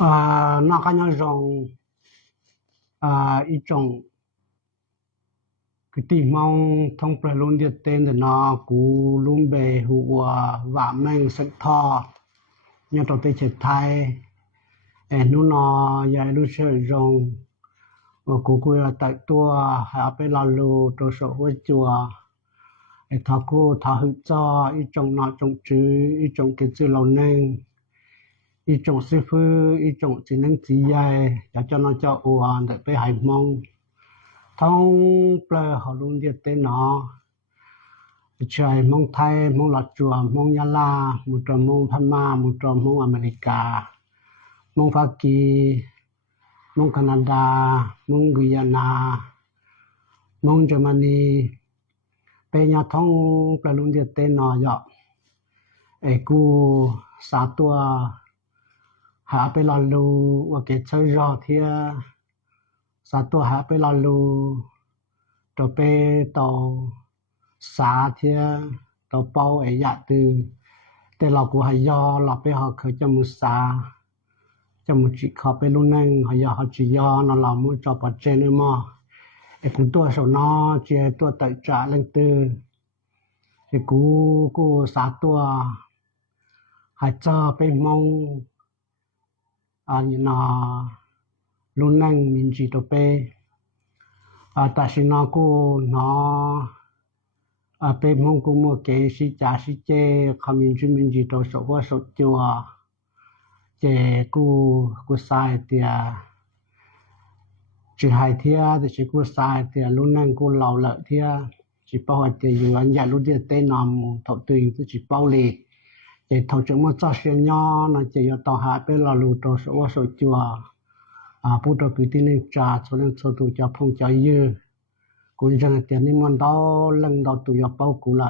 nó có những dòng ít trong cái tìm mong thông phải luôn địa tên để nó cú luôn bề hùa và mình sẽ thọ nhưng trong thế chế thay nó nó dài lúc chơi rong và cú cú tại tua hay bên là lù trong số với chùa thọ cú thọ hữu cho ít trong nó trong chữ ít trong cái chữ lâu nên ít trong sư phụ ít trong chỉ năng chỉ dài cho nó cho uổng để被hải mong thông ple họ luôn địa tên nó trời mong Thái mong lạt chùa mong Gia La một trò mong Pama một trò mong America mong Hoa Kỳ mong Canada mong Guyana mong Germany bây nhà thông ple luôn địa tên nó vậy ai cu sa tua hạ pe la lu và cái chơi rõ thì sa tua hạ pe la lu rồi pe tàu xa thì tàu bao ấy dạ từแต่เรากูhay doเราไปhọเคยจะมุสาจะมุจิเขาไปรุ่นนึงเขาจียอเราเรามุจอปัจเจนึมอไอ้กูตัวสนอเจตัวตัดจ่าเรื่องตือไอ้กูสาตัวหายจอไปมองนี่นารุ่นนึงมินจีตัวไปแต่สินากูเนาะไปมองกูมัวเกสิจ่าสิเจคำมินจุมินจีตัวสวะสดจัวเจกูสายเตียจีหายเทียแต่จีกูสายเตียรุ่นนั้นกูเหล่าเลอะเทียจีเป้าเตียอยู่อันใหญ่รุ่นเดียเต้นอมถอดตัวตัวจีเป้าเล็กเจถอดจากมันจ่อเสียงย่อนะเจยต่อหายไปเหล่าลูตัวสวะสดจัวผู้ตัวคือที่นึงจ่าส่วนนึงส่วนตัวจะพงจะยื้อกูจะเตียนี่มันดอลังดอตัวยาเป้ากูละ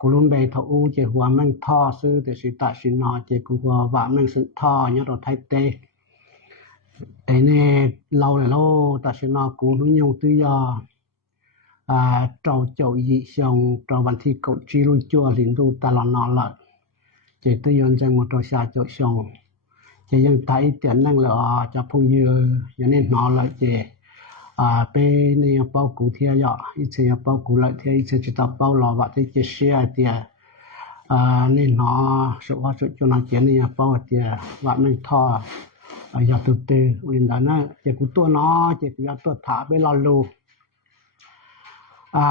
กูลุ้นไปทอูเจหัวแม่งท่อซื้อแต่สิตาสินอเจกูหัวว่าแม่งซื้อท่อเนี่ยเราไทยเตไอ้เนี่ยเราเลยเราตาสินอกูนุ่งยงตื้อยาเจ้าเจ้ายี่เสียงเจ้าวันที่กดจีรุ่นจัวลินดูตลอดนอนละเจตื้อยนใจหมดตัวชาเจ้าเสียงเจยังไทยเตียนนั่งเลยจะพงยืออย่างนี้นอนละเจbên này bao cụ thiệt ya ít chế bao cụ lại thiệt ít chế chỉ tập bao lò và thế chế xe thiệt nên nó sự hóa sự cho nó chế này bao thiệt và mình thò giờ từ từ lên đó nè chế cụ tua nó chế cụ tua thả bên lò lù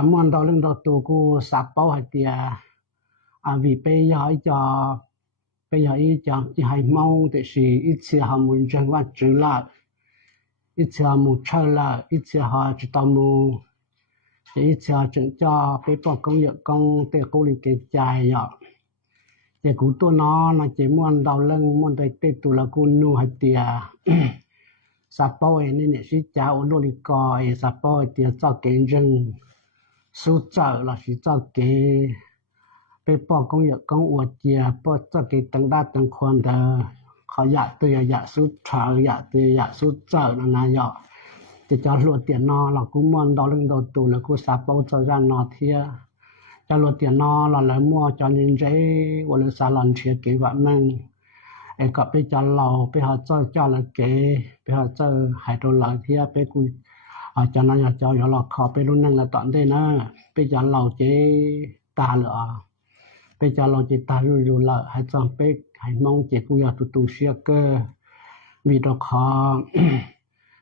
muốn đó lên đó tụ cụ sạp bao hay thiệt vì bây giờ chỉ hay mong để gì ít chế ham muốn chân và chữ lại ít giờ một chơi là ít giờ họ chỉ tao mua ít giờ chừng cho cái bọn công nghiệp công ty cố định cái dài vậy để cú tôi nó chỉ muốn đầu lưng muốn tới tết tụ là cú nu hay tiề sắp bao nên này sĩ cháu lô đi coi sắp bao tiề cho cái rừng số chợ là sĩ cho cái bọn công nghiệp công uổng tiề bọn cho cái tăng đa tăng khoan đóเขาอยากตัวอยากสุดเฉยอยากตัวอยากสุดเจอนั่นนะอยากจะรวดเตียนนอเรากูมันดอลึงดอตูแล้วกูสับเอาจะรันนอเทียจะรวดเตียนนอเราเลยมัวจะยินใจวันละสาลันเชียเกี่ยวนั่งไอ้ก็ไปจะเราไปหาเจ้าละเก๋ไปหาเจ้าหายตัวหลังเทียไปกูจะนั่งอยากเจ้าอย่าหลอกขอไปรุ่นนั่งละตอนได้นะไปจะเราเจตาเหรอไปจะเราเจตาอยู่ละให้จำไปให้มองเจ็บกูอยากตุเชียเกอมีดอกคอ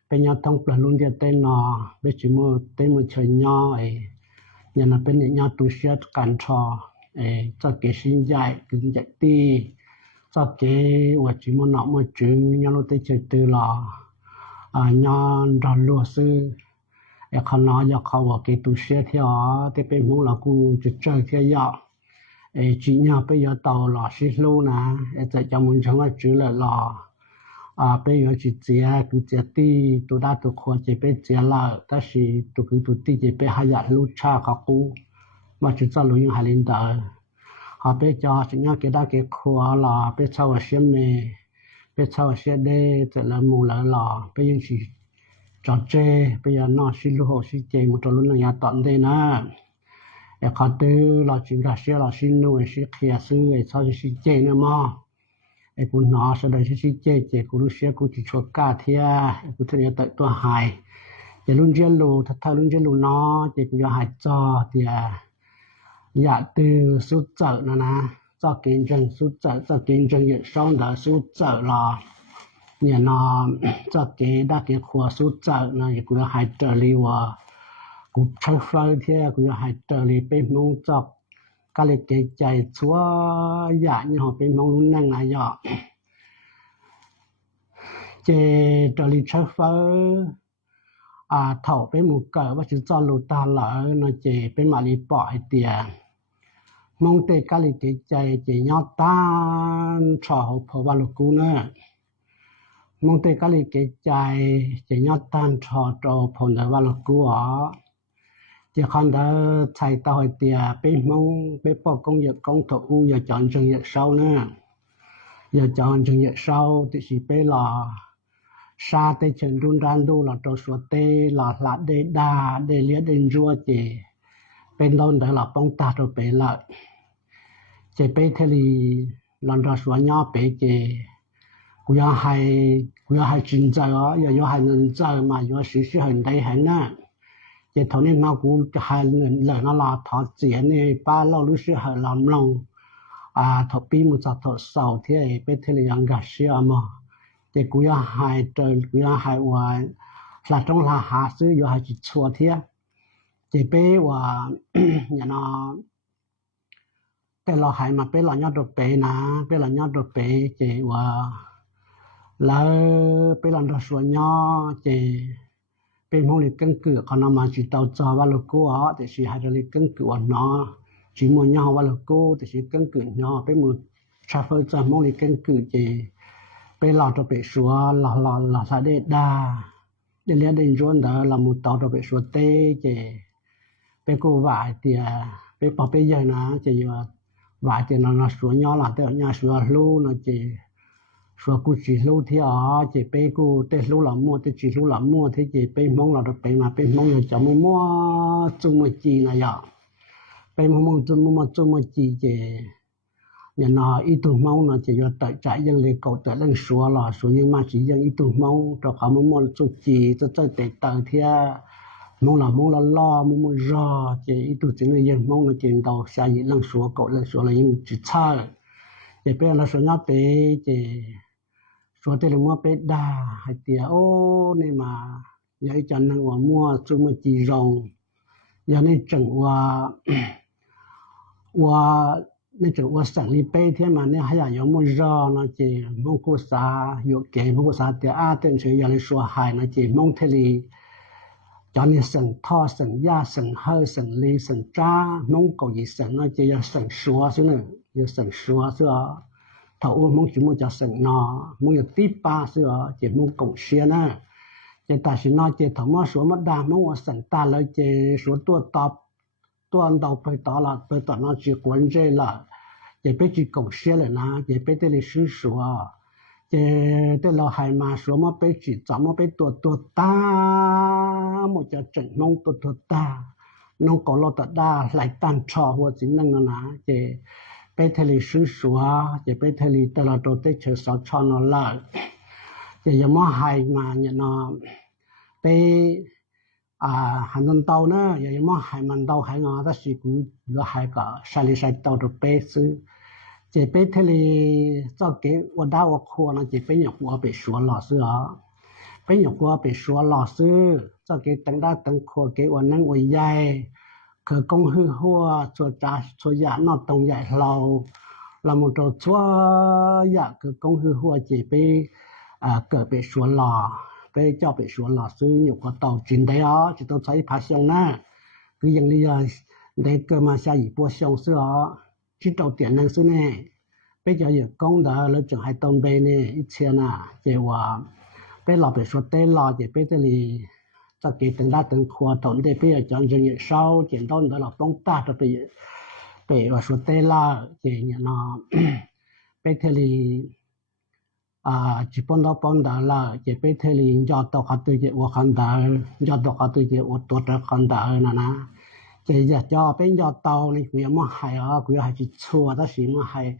เป็นยาต้องปลาลุ่นเดียเต้นนอเบจิโมเต้นมันเฉยย่อยเนี่ยนะเป็นยาตุเชียกันชอจะเกชินใหญ่กึ่งใหญ่ตีจะเกว่าจิโมหนอมาจึงยาโลเตเฉยตือหล่อยาดอนลัวซื้อขณะอยากเขาว่าเกตุเชียเที่ยวแต่เป็นมึงละกูจะเจอเที่ยวchỉ nhà bây giờ tàu lò xí lô nè tại cho muốn chẳng là chữ là lò bây giờ chỉ chia cứ chia ti tụi đã tụi khoa chỉ biết chia là ta chỉ tụi ti chỉ biết hai dạng lúa cha các cụ mà chỉ cho lúa những hai linh tờ họ biết cho chỉ nhà cái đó cái khoa là biết sau là xem mè biết sau là xem đê tại là mù là lò bây giờ chỉ trò chơi bây giờ nó xí lúa hồ xí chơi một trò luôn là nhà tận đây nèเขาตื้อเราจิงราเชียเราชินูไอชิเคียซื้อไอชอบชิเจนเนาะ ai cũng nó sau đây sẽ chế cũng sẽ cũng chỉ cho cả thia cũng thấy tới tua hài chế luôn chế lù thật luôn chế lù nó chế cũng hài cho thì dạ từ số chợ nè cho kinh doanh số chợ cho kinh doanh hiện xong là số chợ là nhà nó cho cái đa cái khoa số chợ này cũng hài trợ lý và cũng chơi phơi thì cũng hài trợ lý bên mong cho cái lịch cái chạy chúa dạ như họ bên mong năng này giờ chế trợ lý chơi phơi thầu bên mù cờ và chỉ cho lụt ta lỡ nó chế bên mà đi bỏ tiền mong tê cái lịch cái chạy chế nhau tan cho họ phô vào lục cú nữa mong tê cái lịch cái chạy chế nhau tan cho phô vào lục cú ở chỉ còn đó chạy tàu tiền bên mong bên bỏ công việc công thủ u giờ chọn trường việc sau nữa giờ chọn trường việc sau thì chỉ bên là sa tê chân run ran đu là trâu số tê là đê đa đê liệt đê rùa chế bên lon đó là bông ta rồi bể lợi chế bể thế thì lần đó số nhỏ bể chế cũng hay chính giờ giờ hay nên giờ mà giờ sự hình đây hình nè chế thằng này nó cũng hay lời nó là thọ chuyện này ba lâu lúc sự hơi làm lòng thọ pi một thọ sầu thế bể thế thì ăn gà xưa mà chế cũng hay trời cũng hayว่าlà trong là hạ sư giờ hay chỉ chua thế chế bểว่าnhà nóแต่เราหายมาเป็นเรายอดดอกเปนะเป็นเรายอดดอกเปเจว่าแล้วเป็นเราสวยยอเจเป็นห้องเล็กกันเกือเขานำมาจิตเตาจอว่าโลโก้แต่สิหายเล็กกันเกือเนาะจิมวยอว่าโลโก้แต่สิกันเกือยอเป็นมือชาเฟอร์จะห้องเล็กกันเกือเจเป็นเราดอกเปสัวเราสาเดดาเดี๋ยวเรียนได้ย้อนเด้อเรามุดเตาดอกเปสัวเตเจเป็นกูว่าเตียเป็นปอเป็นใหญ่นะเจว่าvài thì nó xuống nhỏ là tới nhà xuống lú nó chỉ xuống cụ chỉ lú thì chỉ bé cụ tới lú là mua tới chỉ lú là mua thì chỉ bé mong là được bé mà bé mong là cho mua chung một chi này vậy bé mong chung một chi chỉ nhà nó ít tuổi mong nó chỉ cho tại trại dân lệ cầu tại lên xuống là xuống nhưng mà chỉ dân ít tuổi mong cho họ mua chung chi cho tới tệ tờ thì mong là mong rò chỉ ít tuổi chỉ người dân mong là tiền tàu xa gì lăng xuống cậu lên xuống là những chỉ cha chỉ bây là xuống nhau bé chỉ xuống tới là mua bé đa hay tiền ô này mà vậy cho nên là mua chung một chỉ rồng giờ này chẳng nên chẳng sản lý bé thế mà nên hay là giống mong rò nó chỉ mong cô xa hiệu kế mong cô xa tiền tên chuyện giờ này xuống hài nó chỉ mong thế li cho nên sừng thọ sừng da sừng hơi sừng ly sừng tra mong cầu gì sừng nó chỉ là sừng xua xíu nữa giờ sừng xua xưa thầu mong chỉ muốn cho sừng nó mong là tí ba xưa chỉ mong cầu xia nữa chỉ ta chỉ nói chỉ thầu mà số mất đa mong sừng ta lấy chỉ số tua đầu phải tỏ là phải tỏ nó chỉ quan trọng là chỉ biết chỉ cầu xia là na chỉ biết để sử dụng chỉ đểเราให้มาsố mà biết chỉ chọn mà biếtตัวta một giờ chỉnh nôngตัวta nông có lo ta lại tan trò hoặc chính năng nó chỉ biết thay sử dụng chỉ biết thay từ là đồ tết chờ sáu cho nó lại chỉ giờ mà hay mà nhà nó biết hành động tàu nữa giờ mà hay mình tàu hay ngõ ta chỉ cũng là hay cả sai tàu được biết chứ chỉ biết thế thì cho cáiวันดาวครัวnó chỉ biết nhọc qua bị xóa lò xưa biết nhọc qua bị xóa lò xưa cho cái tăng đa tăng cรัวcáiวันนั้นวันใหญ่คือcông hư hoa cho dạ nó tông dạy lâu là một trò chúa dạคือcông hư hoa chỉ biết cỡ bị xóa lò biết cho bị xóa lò xưa nhọc qua tàu chín đấy đó chỉ tôi thấy phát xong nè cứอย่างนี้để cơ mà xa gì bố xong xưa chỉ đầu tiên năng số này bây giờ giờ công đó là chẳng hay tông bê này ít tiền chỉว่าbây giờ bị số tê lo chỉ bây giờ thì cho cái từng đa từng khoa tổn để bây giờ chọn doanh nghiệp sau chuyển tông đó là bông ta cho bị và số tê lo chỉ như nó bây giờ thì chỉ bông đó là chỉ bây giờ thì do tàu khát tự chế của khán giả do tàu khát tự chế của tổ chức khán giả nè chỉ giờ cho bên giờ tàu này cũng mà hay cũng hay chỉ chua đó xí mà hay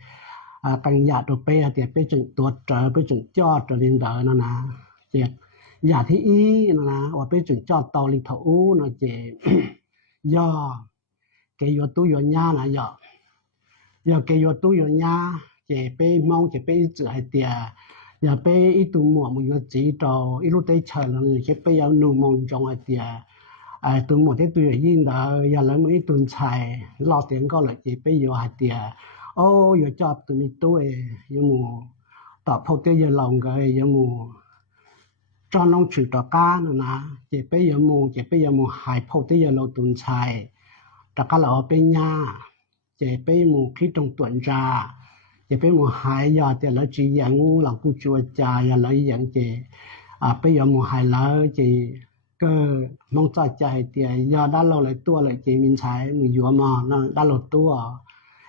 กังยาตัวเป้เตียเป้จึงตัวเจอเป้จึงจอดตัวลินเดอร์นะเจยาที่อีนะว่าเป้จึงจอดตอลิทอูนะเจย่อเกยตุยญานะย่อเกยตุยญาเจเป้มองเจเป้จือให้เตียอย่าเป้อีตุหมัวมุยจีตออีลุเตเฉลเจเป้ยานูมองจงให้เตียตุหมัวที่ตัวยิงเดอย่าแล้วมึงอีตุนชัยรอเตียงก็เลยเจเป้อยู่ให้เตียโอ้ยจอบตัวมีตัวยังมูตอบพอเตยลองก็ยังมูจอนน้องชื่อต่อก้านนะเจเป้ยังมูหายพอเตยเราตุนชัยตะกะเราเป็นญาเจเป้มูคิดตรงตวนจาเจเป้มูหายยอดแต่ละจียังหลังผู้จัวจาอย่าเลยยังเจเป้ยังมูหายแล้วเจก็มองใจใจเตียยอด้านเราเลยตัวเลยเจมินใช้มือยัวมานั่นด้านเราตัว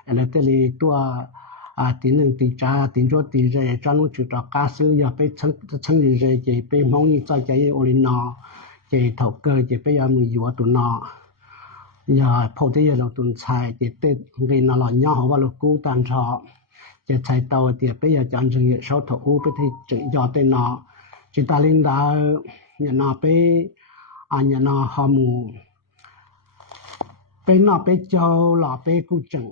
อะไรแต่เลยตัวตีหนึ่งตีจ้าตีจัวตีเรจ้าลุงจุดต่อกาซื้ออย่าไปชั้นเรเจไปมองยิ่งใจโอลินอเจถกเกอเจไปยามือยัวตัวนออย่าพอที่เราตุนชายเจเต้เรียนหล่อย่อว่าเรากู้ตันชอเจใช้เตาเตียไปยาจันจึงเช้าถกไปที่จึงยอเต้นอจิตาลิงดาเนี่ยนอไปเนี่ยนอฮามูไปนอไปเจ้าหล่อไปกู้จัง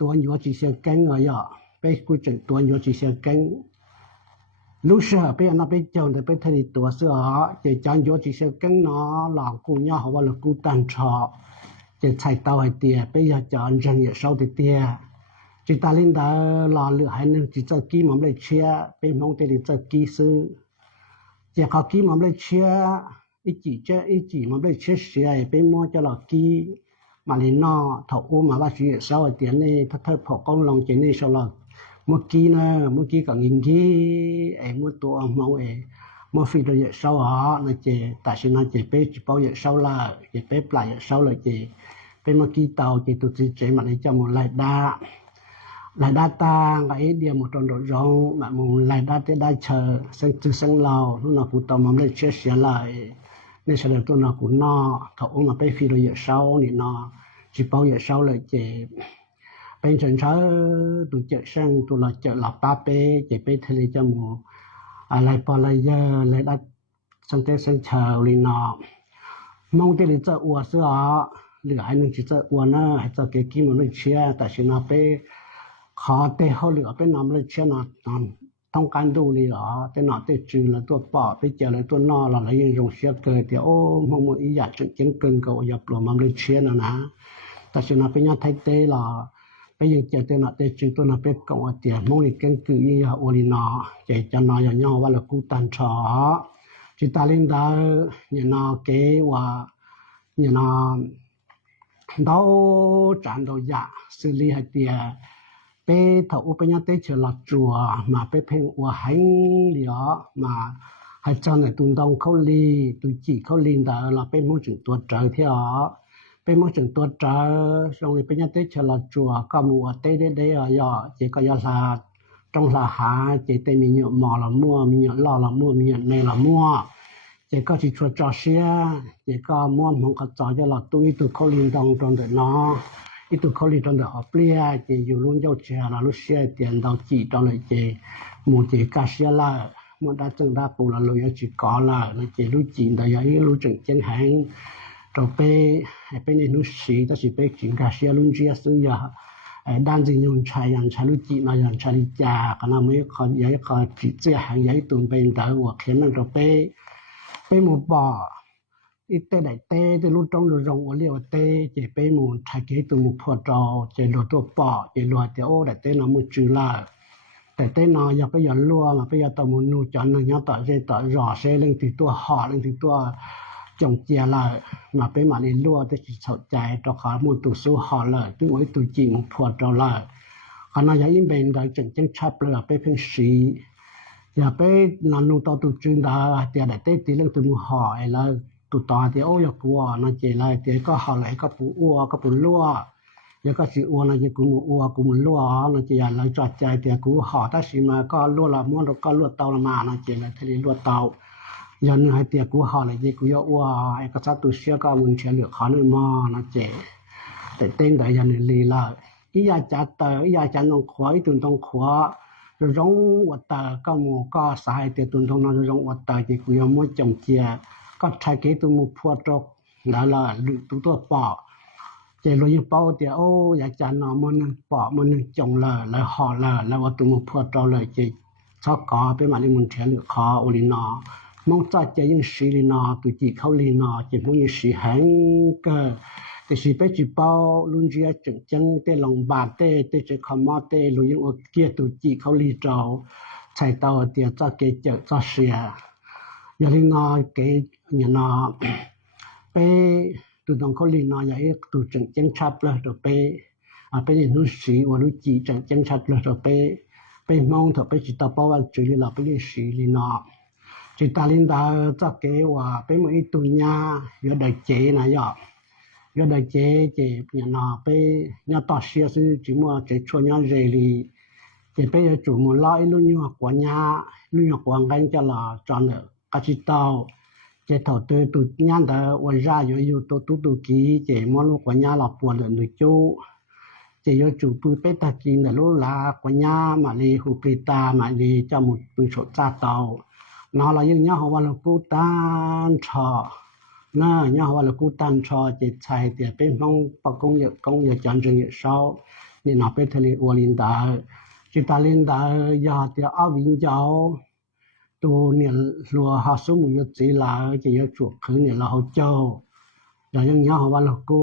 ตัวยัวจีเสียงแกงอ่ะไปกู้จังตัวยัวจีเสียงแกงลูกเสือไปนอไปเจ้าแต่ไปทะเลตัวเสือเจจันยัวจีเสียงแกงเนาะหล่อกู้ย่อว่าเรากู้ตันชอเจใช้เตาให้เตียไปยาจันจึงเช้าเตียจิตาลินดาหล่อเหลือให้นึงจิตกี้มันเลยเชียไปมองเตลิจกี้ซื้อเจ้าเขากี้มันเลยเชียอีจีมันเลยเชียเสียไปมองเจ้าหล่อกี้มาลีนอถกมาว่าชีเช้าเตียนี่ถ้าพอกองลงเจนี่เช้าหล่อเมื่อกี้กับยิงกี้เมื่อตัวมองเมื่อฟีดเช้านะเจแต่ฉันเจไปจีเป้าเช้าละเจไปปลายเช้าเลยเจไปเมื่อกี้เตาเจตุเจมันเลยจะหมดไล่đa ta cái điều một trong đó rong mà một lại đa tới đa chờ sang lào lúc nào cũng tao mắm lên chia sẻ lại nên sẽ được tôi nào cũng no thầu màไปphi rồi sau thì no chỉ bao giờ sau lại chị bên trên sáu tụi chợ sang tụi là chợ lạp ba pe chịไปทะเลcho một lại bỏ lại giờ lại đa sang tới sang chờ thì no mong tới chợ uo sữa lửa ai nên chỉ chợ uo nữa hay chợ cái kim mà nó chia tại sao nóไปขอเตะเขาเหลือไปนำเลยเชื่อนะต้องการดูเลยเหรอแต่หนอเตะจืดแล้วตัวปอไปเจอเลยตัวนอเราเลยยังรงเชื่อเกิดเดี๋ยวโอ้มึงอีอยากจะเก่งเกินก็อย่าปลอมมันเลยเชื่อนะแต่ฉันน่ะไปยังไทยเตะหรอไปยังเจอเตะหนอเตะจืดตัวน่ะไปก่อนเดี๋ยวมึงเลยเก่งคือยี่ห้อโอลินอเจจะนออย่างย่อว่าเรากู้ตันชอจิตาลินดาเนี่ยนอเกว่าเนี่ยนอเราจานเราอยากซื้อลีให้เดียไปถ้าอุปนิสัยเฉลจัวมาไปเพ่งว่าหันเหลียวมาให้เจ้าในตุนดองเขาลีตุจีเขาลินดาเราไปมุ่งถึงตัวเจอเที่ยวไปมุ่งถึงตัวเจอตรงนี้เป็นนิสัยเฉลจัวก็มัวเตะได้ย่อเจก็ยาลาต้องลาหาเจเตมีเหยาะหมอละมั่วมีเหยาะล่อละมั่วมีเหยาะในละมั่วเจก็ที่ชัวจ่อเสียเจก็มั่วมันก็จ่อจะหลอดตุ้ยตัวเขาลินดองตรงเดินเนาะอีตัวเขาลีตอนเดือดเปลี่ยเจอยู่รุ่นเจ้าเชียร์เราเชียร์เตียนเราจีตอนเลยเจหมู่เจกาเชียร์ละมันได้จังได้ปูละเลยจีก่อละเลยเจรู้จีนแต่ยังรู้จังเจนแหงเราไปในนู้สีแต่สิไปจีนกาเชียร์รุ่นเชียร์ซื้อยาด้านจริงยังใช้ยังใช้รู้จีนยังใช้จ่ากันนะไม่ขอย้ายขอจีเจียหางย้ายตุนเป็นแต่หัวเข็มนั่นเราไปหมู่บ่ออีเตได้เตจะรู้ตรงรู้รงว่าเรียกว่าเตเจไปหมู่ไทยเกตุมุพอจอเจรัวตัวปอเจรัวเตโอได้เตนอมุจือลาแต่เตนออย่าไปอย่าลัวมาไปอย่าตะมุนูจันนะอย่าต่อเจต่อรอเซเรื่องที่ตัวหอเรื่องที่ตัวจงเจียลามาไปมาเรียนลัวแต่เข้าใจต่อขามุตุสู้หอเลยตัวไว้ตัวจริงพอจอลาขณะอย่าอินเป็นได้จังชับเลยไปเพิ่งสีอย่าไปนันนูต่อตัวจืนดาเตียได้เตตีเรื่องตัวมุหอไอ้ละตุตาเดียวอยากกลัวนะเจไลเดียวก็หาไหลก็ปูอัวก็ปูลั่วแล้วก็สิอัวนะเจกูมูอัวกูมูลั่วนะเจอยากไหลจอดใจเดียวกูหาถ้าสิมาก็ลั่วละม้วนก็ลั่วเตาละมานะเจไลทะเลลั่วเตายันให้เดียวกูหาไหลเจกูยอัวไอ้กษัตริย์ตุเสียก็มุนเฉลือขานึงมานะเจแต่เต้นแต่ยันลีละ อียาจะเตออียาจะนงขวาอีตุนตงขวาร้องวัดเตอก็หมู่ก็สายเตตุนตงนอนร้องวัดเตอที่กุยมจงเจียก็ใช้เกตุหมู่พวดตกแล้วล่ะตุตัวปอเจโลยเป้าเตียโอ้อยากจะนอนมันปอมันจงเลยแล้วห่อเลยแล้วว่าตุหมู่พวดตเลยเจชอบก่อไปมาในมุนเทียนหรือคอโอลินอมองจัดเจยังสีลินอตุจิเขาลินอเจพวกยังสีแหงเกแต่สิไปจิเป้าลุนเจียจังเตลงบาเตจะคอมอเตลุยอเกียตุจิเขาลีเจ้าใช้เตาเตียจะเกเจจะเสียอย่าลินอเกเนี่ยนอไปตุตองเขาลีนออย่าตุจังชับเลยตัวไปนุสีวรุจิจังชับเลยตัวไปมองตัวไปจิตเป้าว่าจุลีเราไปยิสีลีนอจิตาลินดาจะเกว่าไปมือตุญญาอย่าได้เจนะย่อยได้เจเนี่ยนาไปเนี่ยต่อเสียซื้อจิมัวเจชวนเนี่ยเรลีเจไปจุมุลอยลุญกว่าเนี่ยลุญกว่ากันจะละจอนกะจิตาวเจถอดตุเนี่ยดว่าราอยู่ตุกีเจมัวลูกว่าเนี่ยละปวดหรือจูเจยจุปืไปตะกินลูลากว่าเนี่ยมาลีหูปริตามาลีจะหมดปืนโฉดจ้าเตานอละยังเนี่ยว่าเรากูตานชอน่ะเนี่ยว่าเรากูตันชอจิตใจเตียเป็นห้องปกงเยจันจึงเช้านี่น่ะไปทะเลอลินดาจิตาลินดายาเตียอาวินเจ้าตัวเนี่ยรัวหาสมุยจีลาจะยจุคือเนี่ยเราเจ้าอย่างเนี่ยว่าเรากู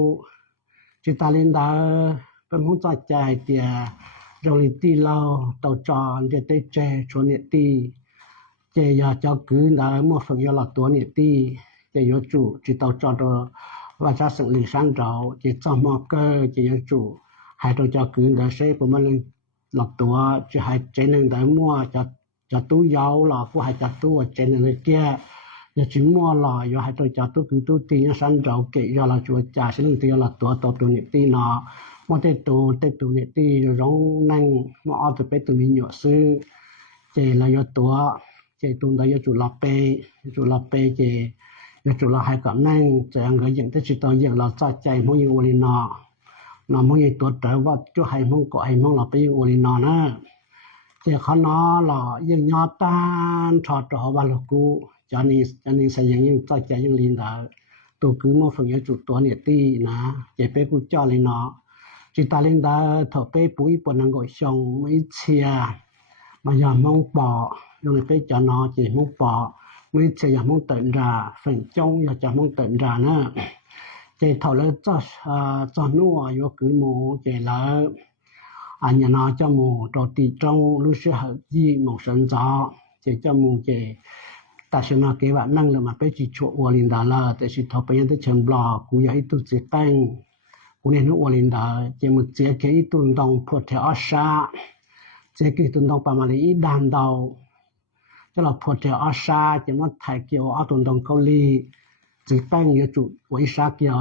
จิตาลินดาเป็นห้องใจเตียเราลิตีเราตอจอนเตเจชวนเนี่ยตีเจยาเจ้าคือดามัวฝึกยาละตัวเนี่ยตีเจยจุจิตเอาจอดว่าจะสิ่งลิสังเจ้าเจจอมอเกเจยจุให้ตัวเจ้าคืนได้เสประมาณหลักตัวจะให้เจนึงได้มัวจะตู้ยาวหรอผู้ให้จะตู้เจนึงเกี้ยอย่าจิ้มมัวหรออย่าให้ตัวเจ้าตู้คือตู้ตีสังเจ้าเกยาละจัวจ่าสิ่งที่ยาละตัวตัวเนี่ยตีเนาะมันเตตัวเนี่ยตีร้องนั่งมาเอาตัวไปตัวนี้หยอซื้อเจละยตัวเจตุงได้ยจุลาเปเจยจุลาให้กับนั่งจะยังก็ยังที่จิตตัวยังเราใจใจมองยังโอลินอมองยังตัวแต่ว่าจะให้มองก็ให้มองเราไปยังโอลินอนะเจ้าเขาน้อเรายังยอตานชอดตัวว่าเรากูจานี่ใส่ยังใจใจยังลินดาตัวคือมองฝังยจุตัวเนี่ยตีนะเจ้าไปกูเจ้าลินอจิตาลินดาถอไปปุ๋ยปนนังก็ชงไม่เชียมายามองปอยังไปจานอเจ้ามองปอไม่ใช่อย่างมองเตินราฝันจงอยากจะมองเตินรานะเจเท่าแล้วจอนัวอยู่คือหมูเจแล้วอันยานาจมูตัวตีจงรู้สึกยี่มองสันจ้าเจจมูเจแต่ฉันมาเก็บว่านั่งแล้วมาไปจิตชัวลินดาละแต่สิทอไปยังได้เชิญบล็อกกูอยากให้ตุเจแป้งกูเนี่ยนึกวลินดาเจมึกเจแค่อีตุนดองพอดแถวอาชาเจกี่ตุนดองประมาณนี้ดันดาวจะเราพอเจออาชาจะมาไทยเกี่ยวอาตุนดองเกาหลีจะแป้งยจุไว้ชาเกี่ยว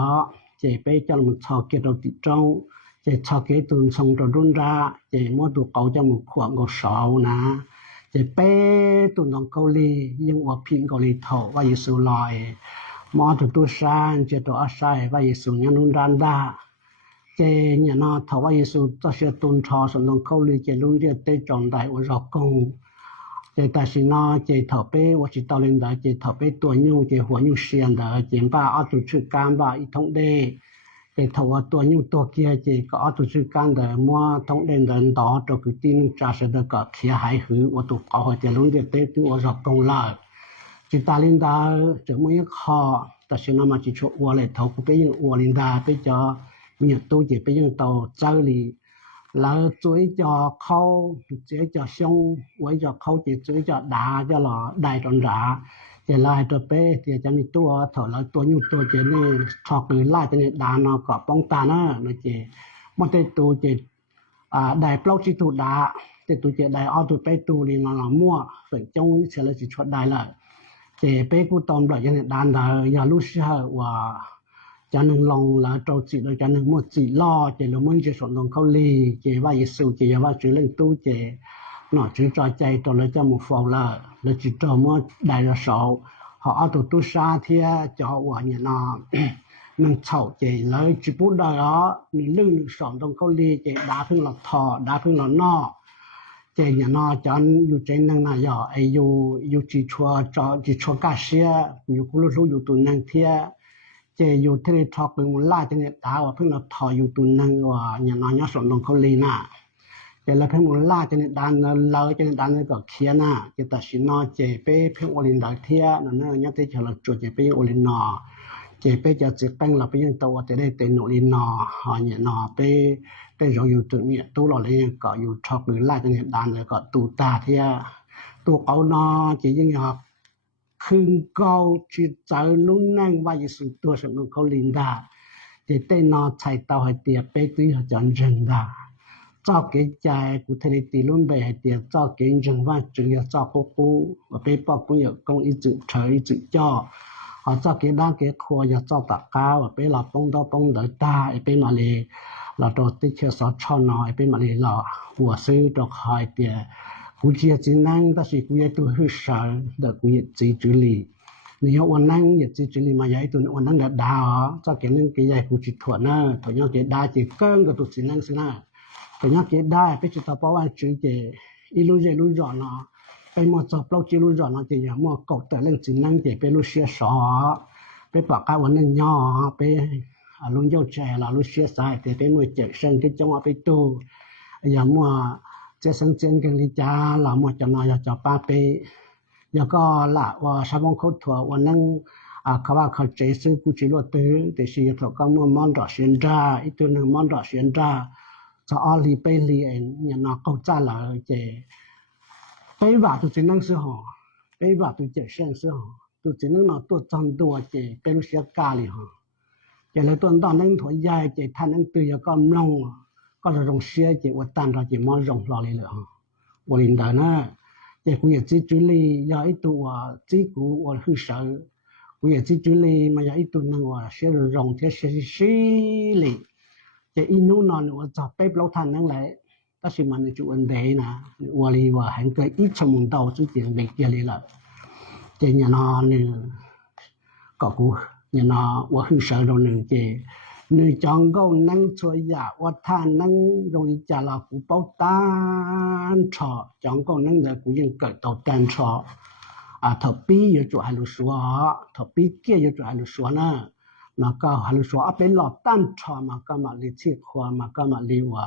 จะไปจะมันชาวเกี่ยวติดจงจะชาวเกี่ยวตุนทรงตัวรุ่นราจะมัวตัวเก่าจะมุขวางก็สาวนะจะไปตุนดองเกาหลียังว่าพิงเกาหลีเท่าว่ายิสุลอยมัวตัวชานจะตัวอาชาว่ายิสุยันนุ่นรันดาเจเนี่ยนะเท่าว่ายิสุจะเสียตุนชาวสนดองเกาหลีจะลุงเดียเตจงได้อุรกงเจตาสินาเจถอไปว่าจิตาเลนดาเจถอไปตัวยูเจหัวยูเสียนดาเจบ้าเอาตัวชื่อการบ้าอีทงเดเจถอว่าตัวยูตัวเกียเจก็เอาตัวชื่อการดามัวทงเดนเดินต่อตัวคือตีนจ่าเสดก็เขียหายหือว่าตัวเอาเจลุงเดเตตัวว่ารักกงลาจิตาเลนดาจะไม่ยกคอแต่สินามาจิชัวเลยเท่ากูไปยังอวลินดาไปจอมีตัวเจไปยังตัวเจ้าลีแล้วจุยจอเขาเจ๊จอชงไว้จอเขาจะจุยจอด่าจะหล่อได้ตอนด่าจะไล่ตัวเป้จะมีตัวถอดแล้วตัวอยู่ตัวเจนี่ชอกหรือไล่จะเนี่ยด่านอก็ป้องตานะนะเจมันได้ตัวเจได้เปล่าจิตุด่าแต่ตัวเจได้เอาตัวไปตัวนี่นอนมั่วฝืนจงเฉลยจิตชดได้เลยเจเป้กูตอมแบบยังเนี่ยด่านได้อย่ารู้สึกว่าจะนึงลงแล้วโจจิโดยจะนึงมั่วจิล่อเจแล้วมันจะสนองเขาลีเจว่ายิสูเจว่าจุเรื่องตู้เจหน่อจุจอยใจตัวแล้วจะมุฟอลละแล้วจิตมั่วได้ละสาวเขาเอาตัวตู้ซาเทียจะว่าเนี่ยนะ มันเฉาเจเลยจิปุได้อ๋อ1 2ต้องเขาลีเจดาพึ่งหลอดทอดาพึ่งหลอดนอเจเนี่ยนอจันอยู่เจนังน่ะย่อไออยู่จิชัวจอจิชัวกาเสียอยู่กุรู้อยู่ตุนังเทียเจอยู่ทะเลทอกเป็นมูลลาเจเนี่ยดาว่าพึ่งหลอดทออยู่ตุนังว่าเนี่ยนอเนี่ยสอนต้องเขาลีน่ะเจแล้วพึ่งมูลลาเจเนี่ยดานเลยเจเนี่ยดานก็เขียนน่ะเจตัดสินนอเจไปพึ่งโอลินดาเทียนั่นน่ะเนี่ยที่จะเราจุดเจไปโอลินนอเจไปจะจิแป้งเราไปยังตัวจะได้เต็นโอลินนอหอเนี่ยนอไปรออยู่ตัวเนี่ยตู้เราเลยก็อยู่ชอบหรือลาเจเนี่ยดานแล้วก็ตูตาเทียตัวเอานอเจยังหอกคืนเก่าจิตใจลุ่นนั่งว่าอยู่สุดตัวสนุกเขาลินดาเจเต้นอใช้เตาให้เตียไปตื้อจนเริงดาเจ้าเกใจกูทะเลตีลุ่นไปให้เตียเจ้าเกจังว่าจึงอย่าเจ้ากูว่าไปปอกกูอย่ากงอีจุเฉยจุจ่อเอาเจ้าเกด้านเกครัวอย่าเจ้าตะกาว่าไปหลับปงดอปงเดตาไอ้เป็นมาเลยเราโดนติเชสอชอน้อยเป็นมาเลยเราหัวซื้อดอกหอยเตียกูเจียจินังแต่สิกูอยากตัวหื้อสารเด็กกูอยากจีจุลีนี่วันนั้นอยากจีจุลีมาใหญ่ตัววันนั้นเด็ดดาวเจ้าเกนึงเกใหญ่กูจิตถั่วเนอถั่วยังเกดาจีเกิ้งกับตัวจินังสินะแต่ยังเกได้ไปจุดต่อไปว่าจุดเจอีลูเจลูจอนเนาะไปหมดจบเราจีลูจอนเนาะเจอย่างมั่วกบแต่เรื่องจินังเจไปลูเชียสอไปปากกาวันนึงย่อไปลุงเจ้าแจเราลูเชียสายแต่ไปหน่วยเจ็ดเส้นที่จังหวะไปตู้อย่างมั่วเจสังเจงกันลิจาเรามั่วจะนอยจะป้าไปแล้วก็ละว่าชาวบ้านเขาถั่ววันนั้นเขาว่าเขาใจซื้อกูจิโรตื้อแต่สิเขาก็มั่วมอนดอกเสียนจ้าอีตัวนึงมอนดอกเสียนจ้าจะอลีไปเรียนเนี่ยนอเข้าใจแล้วเจไปว่าตัวจินังซื้อหอไปว่าตัวเจ็ดเส้นซื้อหอตัวจินังนอตัวจำตัวเจเป็นเสียกาเลยหอเจเลยตัวตอนนั้นถั่วใหญ่เจท่านนั้นตัวก็มลงก็จะลงเสียเจว่าตันเราเจมอลงรอเลยเหรอวลินดานะเจกูอยากจีจุลีอยากอีตัวจีกูว่าหื้อเสือกูอยากจีจุลีมาอยากอีตัวนึงว่าเสียลงเทียเสียสีเลยเจอีนู้นนว่าจะไปเปล่าทันนั่งแหละแต่สิมันจะวันเดย์นะว่าเลยว่าเห็นเกิดอีชั่วโมงเท่าจุดเดียวเด็กเดียวเลยละเจเนี่ยนอนเนี่ยก็กูเนี่ยนอว่าหื้อเสือตรงนึงเจนึกจังก็นั่งช่วยอยากว่าท่านนั่งตรงนี้จะเรากูเป้าตันชอจังก็นั่งเดี๋ยวกูยังเกิดต่อตันชอถ้าปีอยู่จุให้รู้สัวถ้าปีเกี่ยอยู่จุให้รู้สัวนะมาก็ให้รู้สัวเป็นหลอดตันชอมาก็มาลิชิขวามาก็มาลิวา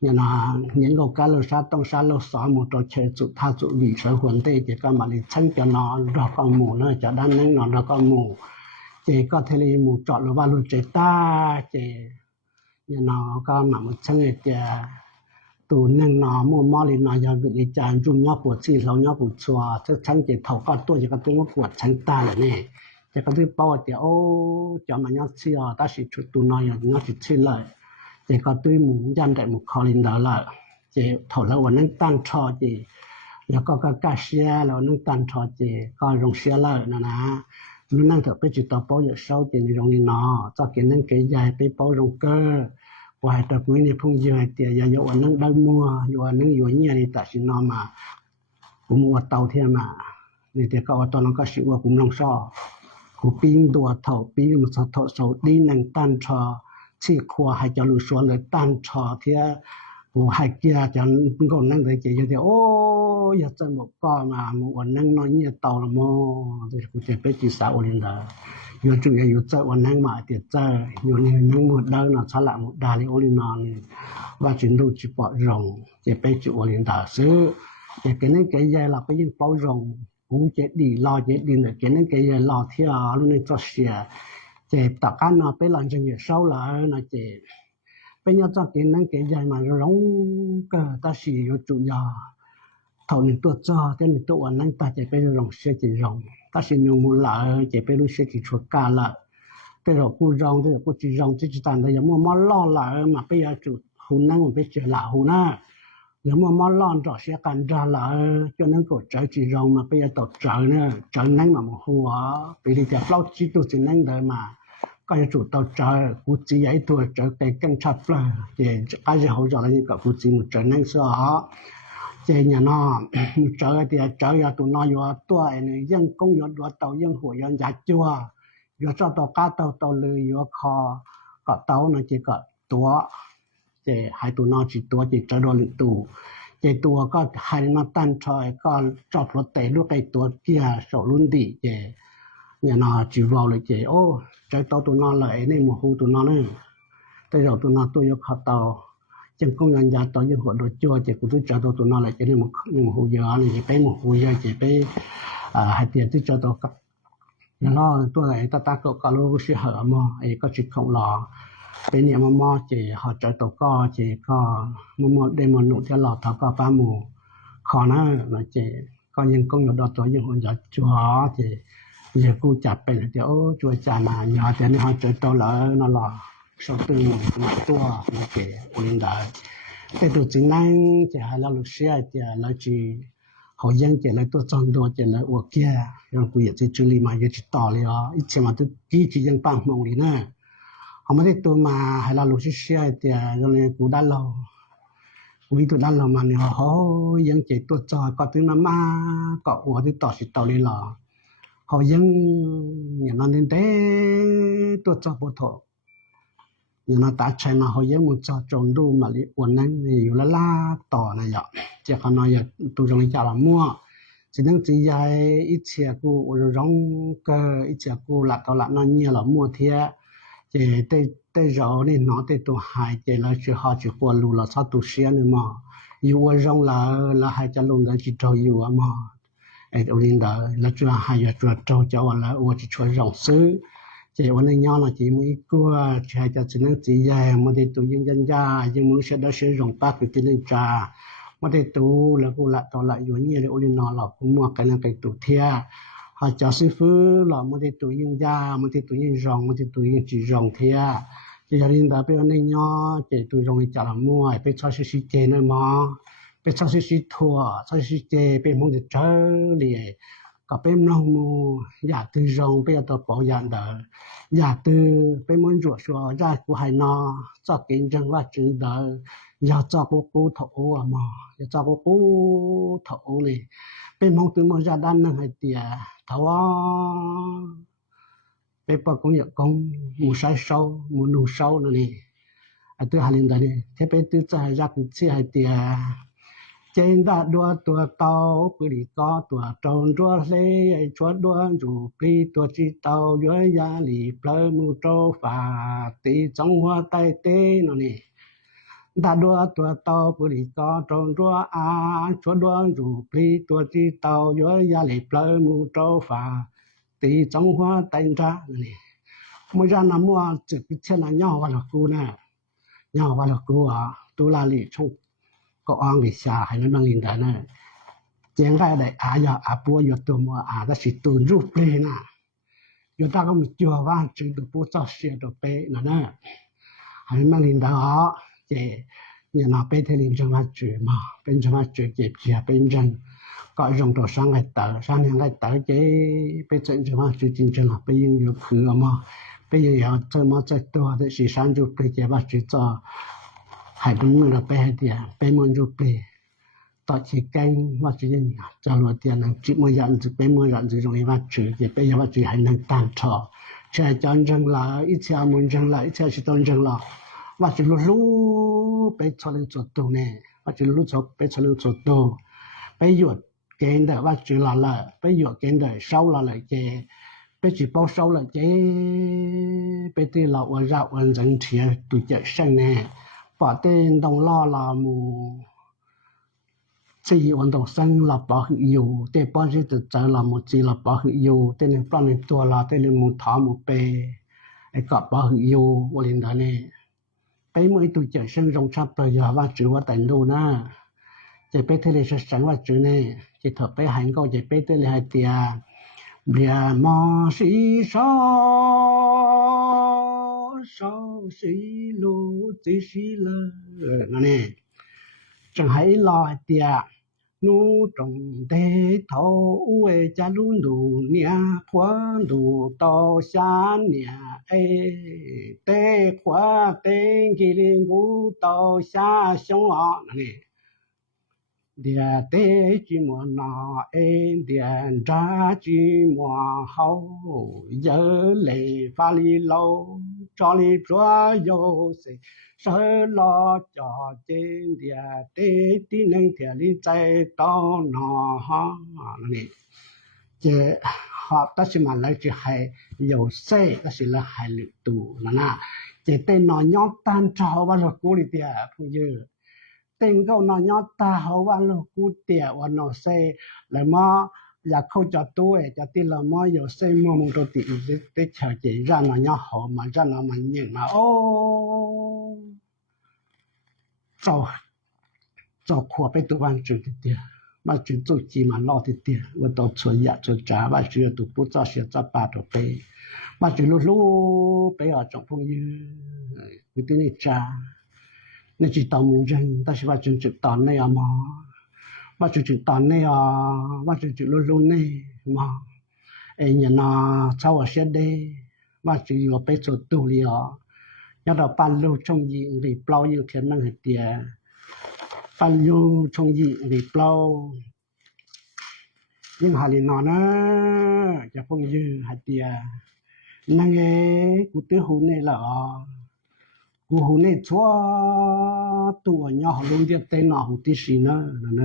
เนี่ยนะเนี่ยก็การเราต้องเราสอนหมู่ตัวเชจุท่าจุวิสวยหวนเตจะก็มาลิชั้นจะนอนรอก็หมู่นะจะด้านนั่งนอนรอก็หมู่เจก็ทะเลหมู่จอดหรือว่าลูเจตาเจเนี่ยนอก็มาหมดชั้นเจตูนั่งนอมั่วมอลินอยาวิจารณ์จุ่มยอปวดซี่เรายอปวดชัวถ้าชั้นเจเท่าก็ตัวจะก็ตัวปวดชั้นตาเลยเนี่ยจะก็ที่เป้าเจโอ้จะมายอเสียแต่สิชุดตัวนอยยอสิชิ้นเลยเจก็ตัวหมู่ยันแต่หมู่คอลินดาละเจเท่าแล้ววันนั้นตั้งชอเจแล้วก็กาเสียแล้วนั่งตั้งชอเจก็ลงเสียเลยนะlúc năng thởไปจุดต่อป้ออยู่sau tiền rong đi nọ cho cái năng cái dàiไปป้อrong cơ ngoài tập mấy này phong dừa tiền giờอยู่năng đau muaอยู่năngอยู่เนี่ยนี่ตัดสินนอมาผมว่าเตาเทียมมานี่แต่ก็ว่าตอนนั้นก็สิว่าผมลองซ้อกูปิ้งตัวเท่าปิ้งมันสะทอสดีนั่งตั้นชอที่ครัวให้จะรู้สวนเลยตั้นชอเทียกูให้เกียร์จันก็นั่งเลยเจี๋ยโอ้อยากจะบอกก็มาวันนั่งนอนเนี่ยเตาละโมกูจะไปจีสาวลินดาอยู่จุอยู่เจอวันนั่งมาเดี๋ยวเจออยู่ในนั่งหมดเดินน่ะฉลาดหมดดาลิโอลินอนว่าจินดูจิปอรงจะไปจีโอลินดาซื้อจะเป็นนั่งแกใหญ่เราไปยิ่งเป้ารงกูจะดีรอจะดีเลยแกนั่งแกใหญ่รอเที่ยวลูกนี่จะเสียจะตักกันเนาะไปหลังจากเช้าแล้วนะเจเป็นยอดจากกินนั่งเกยใหญ่มาร้องก็ตาสีอยู่จุยาเท่าหนึ่งตัวจ้าแต่หนึ่งตัววันนั่งตาจะไปร้องเสียจีร้องตาสีมีมูลละจะไปรู้เสียจีชัวกาละแต่เรากูร้องแต่กูจีร้องจีจีตันแต่ยังมัวล่อละมาไปยาจุหูนั่งมันไปเจอละหูน่ะยังมัวล่อต่อเสียกันดาละจนนั่งกดใจจีร้องมาไปยาตกใจเนี่ยใจนั่งมาหัวไปที่จะเล่าจีตัวจีนั่งเดินมาก็จะจุดต่อใจกูจีใหญ่ตัวเจอไปกันชัดเลยเจก็จะเขาจะอะไรกับกูจีมันเจอนั่งเสือเจเนี่ยน้อมันเจอเดียเจอตัวน้อยอยู่ตัวไอ้นี่ยังกงยอดตัวเต่ายังหัวยังยัดจัว yo cho to ka to le yo khoก็เต้านะจะก็ตัวจะให้ตัวน้อยจิตัวจะจะโดนตัวจะตัวก็ให้มาตั้นชอยก็จอดรถเตะลูกไอ้ตัวเกียร์โซลุนดีจะเนี่ยนะจีวอลเลยจะโอ้ใจตัวน้อยเลยนี่หมู่ฮูตัวน้อยนึงแต่เราตัวน้อยตัวยกขาเต้าจังกงยันยาตัวยังหัวโดดจั่วจะกูตัวจะตัวน้อยเลยจะนี่หมู่ฮูเยอะนี่จะไปหมู่ฮูเยอะจะไปให้เตียนที่จะตัวกับอย่างน้อยตัวไหนตาก็รู้สิเหรอมั้งไอ้ก็จิตของเราเป็นเนี่ยมอเจเขาใจตัวก็เจก็มได้มนุษย์ที่หลอดเขาก็ป้าหมู่ขอนะนะเจก็ยังคงอยู่ดอตัวยังคนจะจัวเจเรียกกูจับเป็นเดี๋ยวจัวจามาอย่าแต่นี่เขาใจตัวเลยนั่นหรอสตึงมาตัวนะเจอุลินได้แต่ตัวจริงนั้นจะให้เราลูกเสียจะเราจีเขายังจะเลยตัวจอนตัวจะเลยอวกแก่ยังกูอยากจะจุลีมาอยู่ที่ต่อเลยอ่ะอีเชมาตัวกี่จียังปังมองเลยนะเขาไม่ได้ตัวมาให้เราลูกเสียแต่เราเลยกูด้านเรากูตัวด้านเรามาเนี่ยเขายังเจ็บตัวจอก็ถึงมาก็อวกที่ต่อสิต่อเลยหรอเขายังอย่างนั้นเด้ตัวจอปวดท้องอย่างนั้นตาใช้มาเขายังมุดจอจนดูมาลิวันนั้นอยู่ละล่าต่อนะยะเจ้าเขาน้อยตัวตรงนี้จะละมั่วสิ่งนั้นจีใหญ่อีเชียกูร้องเกออีเชียกูละต่อละนั่นเนี่ยละมั่วเทียเจแต่เราเนี่ยน้องแต่ตัวหายเจแล้วจะหาจะควรรู้ละชอบตัวเสียเนี่ยมาอยู่ว่าร้องละหายจะลงแล้วจะจอยอยู่อ่ะมาไอ้ตัวนี้ได้แล้วจะหายจะจอยจะวันละว่าจะช่วยร้องซื้อเจวันนี้ย้อนละจีมีกลัวใช้จะสิ่งนั้นจีใหญ่มาได้ตัวยังยันยายังมือเสียได้เสียร้องปากคือที่นึงจ้ามาได้ตัวแล้วกูละต่อละอยู่นี่เลยโอลินอหลอกกูมัวกันแล้วไปตัวเทียหาจะซื้อฟื้นหลอกมาได้ตัวยังยามาได้ตัวยังร้องมาได้ตัวยังจีร้องเทียจะรินดาไปวันนี้ย้อนเจตัวร้องจะละมั่วไปชอบซื้อเจนั่นมาไปชอบซื้อถั่วชอบซื้อเจเป็นมงจะเจอเลยก็เป็นน้องมูอยากตื่นร้องไปตัวปอยานเดออยากตื่นไปมันรวดชัวได้กูให้นอจอกกินจังว่าจืดเดออยากจอกกูถออ่ะมาอยากจอกกูถอเลยเป็นมองตื่นมันจะด้านนั่งให้เตียถาวไปปกงอยากกงมูใช้เศร้ามูนูเศร้านั่นนี่ไอ้ตัวหาลินดานี่แค่ไปตื่นใจรักเชื่อให้เตียtrên đã đua tua tàu bự có tua tròn đua lê ai chúa đua rủ pli tua chi tàu dưới giá lì plơ mu trâu phà tì trong hoa tay tê nó nè đã đua tua tàu bự có tròn đua chúa đua rủ pli tua chi tàu dưới giá lì plơ mu trâu phà tì trong hoa tay ra nè mới ra nằm mua trực trên là nhau vào là cu nè nhau vào là cu à tu la lì chungก็อ้างวิชาให้มันบางลินดานะเจงได้ได้อยาปัวอยู่ตัวมัวก็สิตูนรูปเปน่ะอยู่ตาก็มีจัวว่าจึงตัวปูเจ้าเสียตัวเปน่ะนะให้มันบางลินดาเจเนี่ยน่ะไปเทลินจังว่าจือมาเป็นจังว่าจือเจ็บเสียเป็นจังก็ยงตัวสร้างให้เตอสร้างให้เตอเจไปจังว่าจือจริงๆไปยิงอยู่คือมาไปยิงเอาเจอมาจักตัวได้สิสร้างรูปเปเจว่าจือจ้าให้เป็นมือเราไปให้เดียไปมันรูปเปต่อชีแกงว่าจะยังจะรวดเดียนังจิตมยันจะเป็นมยันจะตรงนี้ว่าจืดจะไปยังว่าจืดให้นังตั้งชอใช่จอนจังละอีเชียมันจังละอีเชียชิตอนจังละว่าจะรู้ไปชนจุดตรงนี้ว่าจะรู้จบไปชนจุดตรงไปหยุดเกณฑ์แต่ว่าจืดละไปหยุดเกณฑ์แต่เศร้าละเจไปจีบเศร้าละเจไปที่เราว่าเราวันจันทร์ตุเจเส้นเนี่ยป่าเต้นต้องล่อลามูจีวันต้องสั่งหลับป่าหืออยู่เต้ป้อนที่จะเจอลามูจีหลับป่าหืออยู่เต้นปลาในตัวลาเต้นมูถามูเปไอ้กับป่าหืออยู่วันลินดาเนี่ยไปมือตุเจเส้นรงชับเลยว่าจือว่าแต่ดูนะจะไปเทเลสสังว่าจือเนี่ยจะเถอะไปหันก็จะไปเทเลให้เตียเบียมาสีซอsao sĩ lô tí sĩ lơ nó nè chẳng hãy lo tia nu trồng tê thâu uê cha luôn đủ nia khóa đủ to xa nia ê tê khóa tên kỳ liên vũ to xa sống ọ nó nè địa tế chỉ mùa nọ em điện ra chỉ mùa hậu giờ lệ pha li lâu cho li chúa vô sẽ sơ lo cho trên địa tế tí nâng thiệt li chạy to nọ ha này chứ họ ta chỉ mà lấy chỉ hay dầu xe ta chỉ là hay lự tù là chỉ tên nó nhót tan trào vào rồi cô đi tiệt không dư tên câu nó nhót ta hậu vào rồi cô tiệt và nó xe lại màอยากเข้าจอตัวจะติละมออยู่เส้นมองตัวติได้เฉยจีร่างnó nhótหอมาร่างnóมันยิงมาโอ้เจ้าขวบไปตัววันจุดเดียวมาจุดจุดจีมันรอติดเดียวว่าตัวช่วยอยากจะจ่าว่าช่วยตัวผู้เจ้าเสียจะปาตัวไปมาจุดลู่ไปออกจากพงยืวิธีนี้จ่านี่จีตอมุงจังแต่ว่าจุดตอนนี้มาว่าจุดตอนนี้ว่าจุดลู่นี่มาเอ็งเนี่ยนะเช้าเสียเดว่าจุดอยู่ไปจุดตัวเลยยาดปันลู่ชงยิงหรือเปล่าอยู่เทียนนั่งเดียปันอยู่ชงยิงหรือเปล่ายิ่งหาลีนอนะจะพงยืนหัดเดียนั่งกูตื้อหูนี่เหรอกูหูนี่ชัวตัวย่อลงเดียบเต้นหูที่สีนะนั่น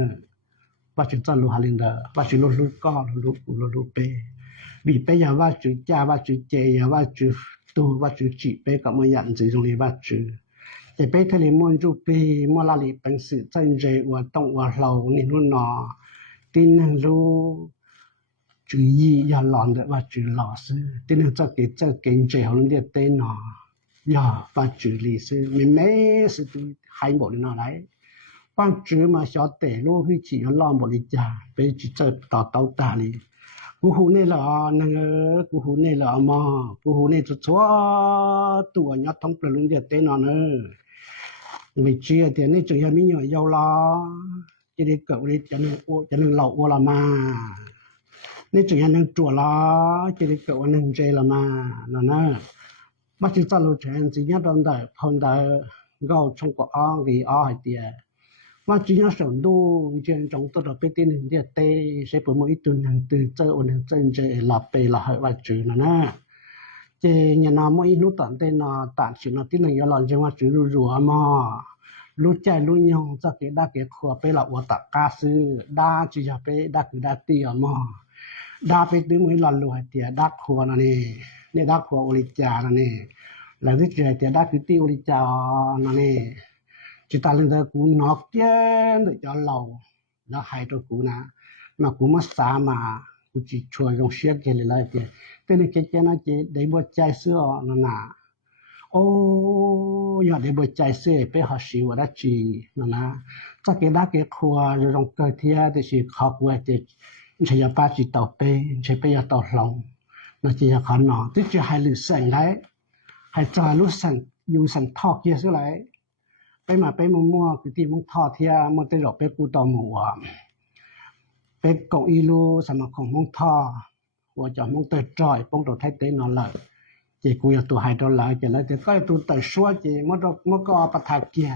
ว่าจะจะรู้หาลินเดอว่าจะรู้ก็รู้เปบีเปอย่าว่าจุจ้าว่าจุเจอย่าว่าจุตัวว่าจุจีเปก็ไม่ยันใจตรงนี้ว่าจุจะไปทะเลมวนจุเปมัวลาลีเป็นสื่อใจใจว่าต้องว่าเรานี่นู่นนอตีนังรู้注意要懒的话就老师ตีนังจะเกิดจะเก่งใจเขาเรียกเต้นนออย่าว่าจุลี是ไม่是都还冇的拿来ว่าจุมา小เตะรู้ที่chỉ要浪冇的家ไปจุจะต่อตาลีกูหูนี่ละนังกูหูนี่ละมากูหูนี่จะชัวตัวยัดท้องปลุงเดียเต้นนอนไม่เชื่อเดี๋ยวนี้จะยังไม่ยาวละจะได้เกิดอะไรจะนึงเหล่าวัวละมานี่จะยังนึงจั่วละจะได้เกิดวันนึงเจละมานั่นนะมาจิตใจเราเฉยจริงๆตอนใดพอนใดเราชงกับอ้างกี่อ้ายเดียว่าจริงๆส่วนดูจริงๆจงตัวเราไปตีหนึ่งเดียเตะใช้ปุ๋ยมืออีตัวหนึ่งตื่นเจอวันหนึ่งเจอหลับไปหลับว่าจืดนะเจเนี่ยน้ำมืออีนู้ตันเตนตัดสินที่หนึ่งย้อนจังว่าจืดรัวมารู้ใจรู้ยองจะเกิดได้เกิดขัวไปหลับวัวตะกาซื้อได้จีจะไปได้คือได้เตี้ยมาได้ไปดึงมือหลับรวยเตี้ยได้ขัวนั่นเองเนี่ยได้ขัวอุลิจานั่นเองหลังที่เจอเตี้ยได้คือตีอุลิจานั่นเองจิตาลึงเธอกูนอกเย็นเดี๋ยวจะเล่าแล้วหายตัวกูนะมากูมาสามากูจีช่วยลงเชียร์เกลือเลยเตี้ยแต่ในเจ้าน่ะเจได้บวชใจเสื้อนั่นน่ะโอ้ยอดได้บวชใจเสื้อไปหาชีวะจีนั่นนะจะเกิดได้เกิดครัวจะลงเกิดเทียแต่สิขอบว่าจะใช้ยาป้าจิตต่อไปใช้ไปยาต่อหลงน่าจะยาขันหนอที่จะให้หรือสั่งไรให้จอยรู้สั่งอยู่สั่งทอกเยอะสุดเลยไปมาไปมั่วๆคือที่มึงทอเทียมันจะหลอกไปกูต่อหมู่ไปกงอีลูสมาคมมึงทอหัวจอมึงเตยจอยป้องตัวไทยเตนอนเลยเจกูอยากตัวไฮดรอลเจแล้วจะก็ตัวเตยชัวเจมันก็ปะทาเกีย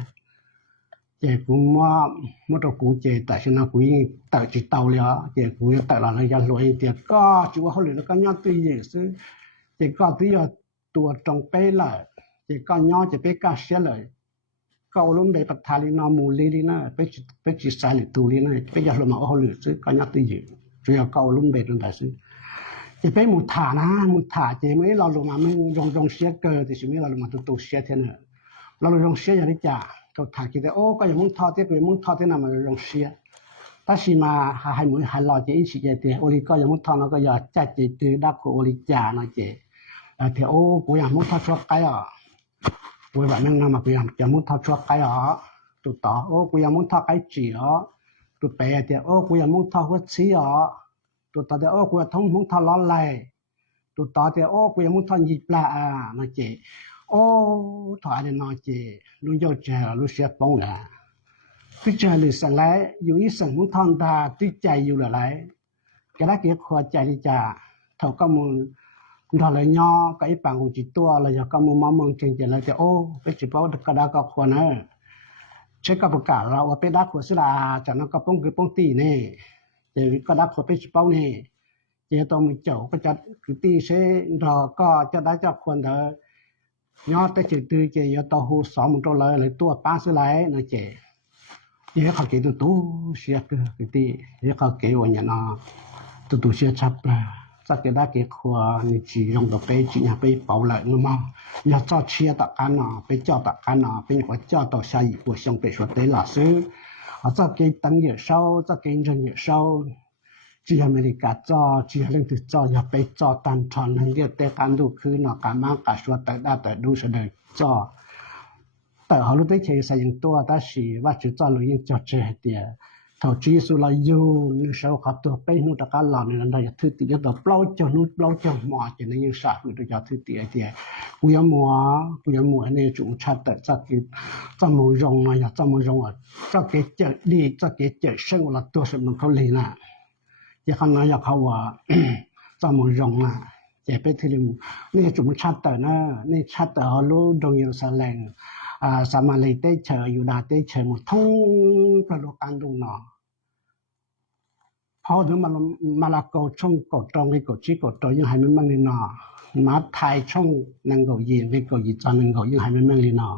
เจกูมันตัวกูเจแต่ชนะกูยิ่งเตยจิตเตาเลยเจกูยังเตยละยันรวยเจก็จูว่าเขาเหลือแล้วก็ย้อนตัวเยซื้อเจก็ตัวตัวตรงไปเลยเจก็ย้อนจะไปก้าเสียเลยก็ลงได้ปัทธาลีนามูลีลีนะไปจิสาลิตูลีนะไปยาลมาเอาเหลือซื้อก็ย้อนตัวเยจะเอาก็ลงได้ตรงไหนซื้อจะไปมุถานะมุถาเจไม่เราลงมาไม่ลงเสียเกิดแต่สิ่งนี้เราลงมาตัวเสียเท่านั้นเราลงเสียอย่างนี้จ้ะตัวถาคิดแต่โอ้ก็อย่างมึงทอดเตี้ยมึงทอดเตี้ยน่ะมันลงเสียถ้าสิมาให้มือให้รอเจอีสิเจเตี้ยโอลิก็อย่างมึงทอดเราก็อย่าจัดเจตือดักโอลิจ่านะเจแต่โอ้กูอย่างมึงทอดชัวไก่กูแบบนั่งมากูอย่างมึงทอดชัวไก่ตัวต่อโอ้กูอย่างมึงทอดไก่จีตัวเปย์เตี้ยโอ้กูอย่างมึงทอดหัวชีตัวต่อเดี๋ยวโอ้กูจะท้องมึงทอดล้อไหลตัวต่อเดี๋ยวโอ้กูยังมึงทอดยีปลานะเจโอ้ถอยเลยนะเจลุงโยเจลุงเสียป้องแหละที่เจหรือสั่งไรอยู่อีสั่งมึงทอนตาที่ใจอยู่อะไรแกได้เกี่ยวขวดใจที่จะเท่ากับมึงทอดเลยย่อกับอีปังของจิตตัวเลยจะกับมึงมาเมืองเจงเจเลยแต่โอ้ไปจิตป้องกระดาก็ควรนะ ใช้กับประกาศเราว่าเป็นดักหัวศิลาจากนั้นก็ป้องคือป้องตีนี่เจก็ดักหัวเป็นเป้านี่เจต้องมีเจ้าก็จะคือตีใช้รอก็จะได้จับคนเถอะย้อนแต่จืดตือเจยต่อหูสองมันตัวเลยตัวป้าศิลานะเจเยเขาเกตุตู้เสียคือตีเยเขาเกวันเนี่ยนะตู้เสียชับสักเกได้เกขัวนี่จีลงตัวไปจีเนี่ยไปเป่าเลยนู่นมั้งอย่าจ่อเชียตะกันน่ะไปจ่อตะกันน่ะเป็นหัวจ่อต่อชายหัวช่องไปสวดเตล่าซื้อเอาจ่อเกตังเยอะเช้าจ่อเกเงินเยอะเช้าจีอเมริกาจ่อจีเรื่องที่จ่ออย่าไปจ่อตันทอนนั่นเดียวแต่การดูคือน่ะการมาการสวดแต่ได้แต่ดูเสด็จจ่อแต่เขารู้ได้เฉยใส่ยังตัวแต่สิว่าจะจ่อหรือยังจ่อเจเดียเขาจีสุลายูนึกเช้าขับตัวไปนู่นตะการหล่อนี่นั่นได้ถือตีก็ตัวเปล่าจนู่นเปล่าจหมอจะนี่ยังสาบอยู่ตัวจะถือตีไอเดียกูยังมัวนี่จุงชัดแต่จะกินจะมัวรงนะอย่าจะมัวรงอ่ะจะเกจดีจะเกจเช่นว่าตัวสมเขาเลยนะอย่าขนาดอย่าเขาว่าจะมัวรงอ่ะจะไปที่นี่จุงชัดแต่นะนี่ชัดแต่เขารู้ดงยังแสลงสามาเลยเตเชอยู่ดาเตเชหมดทั้งประโลกันดูเนาะพอถึงมาลาโกช่องกดตรงนี้กดชี้กดตัวยังให้มันมั่งเลยเนาะมาไทยช่องนังโกยีไม่โกยีจานังโกยังให้มันมั่งเลยเนาะ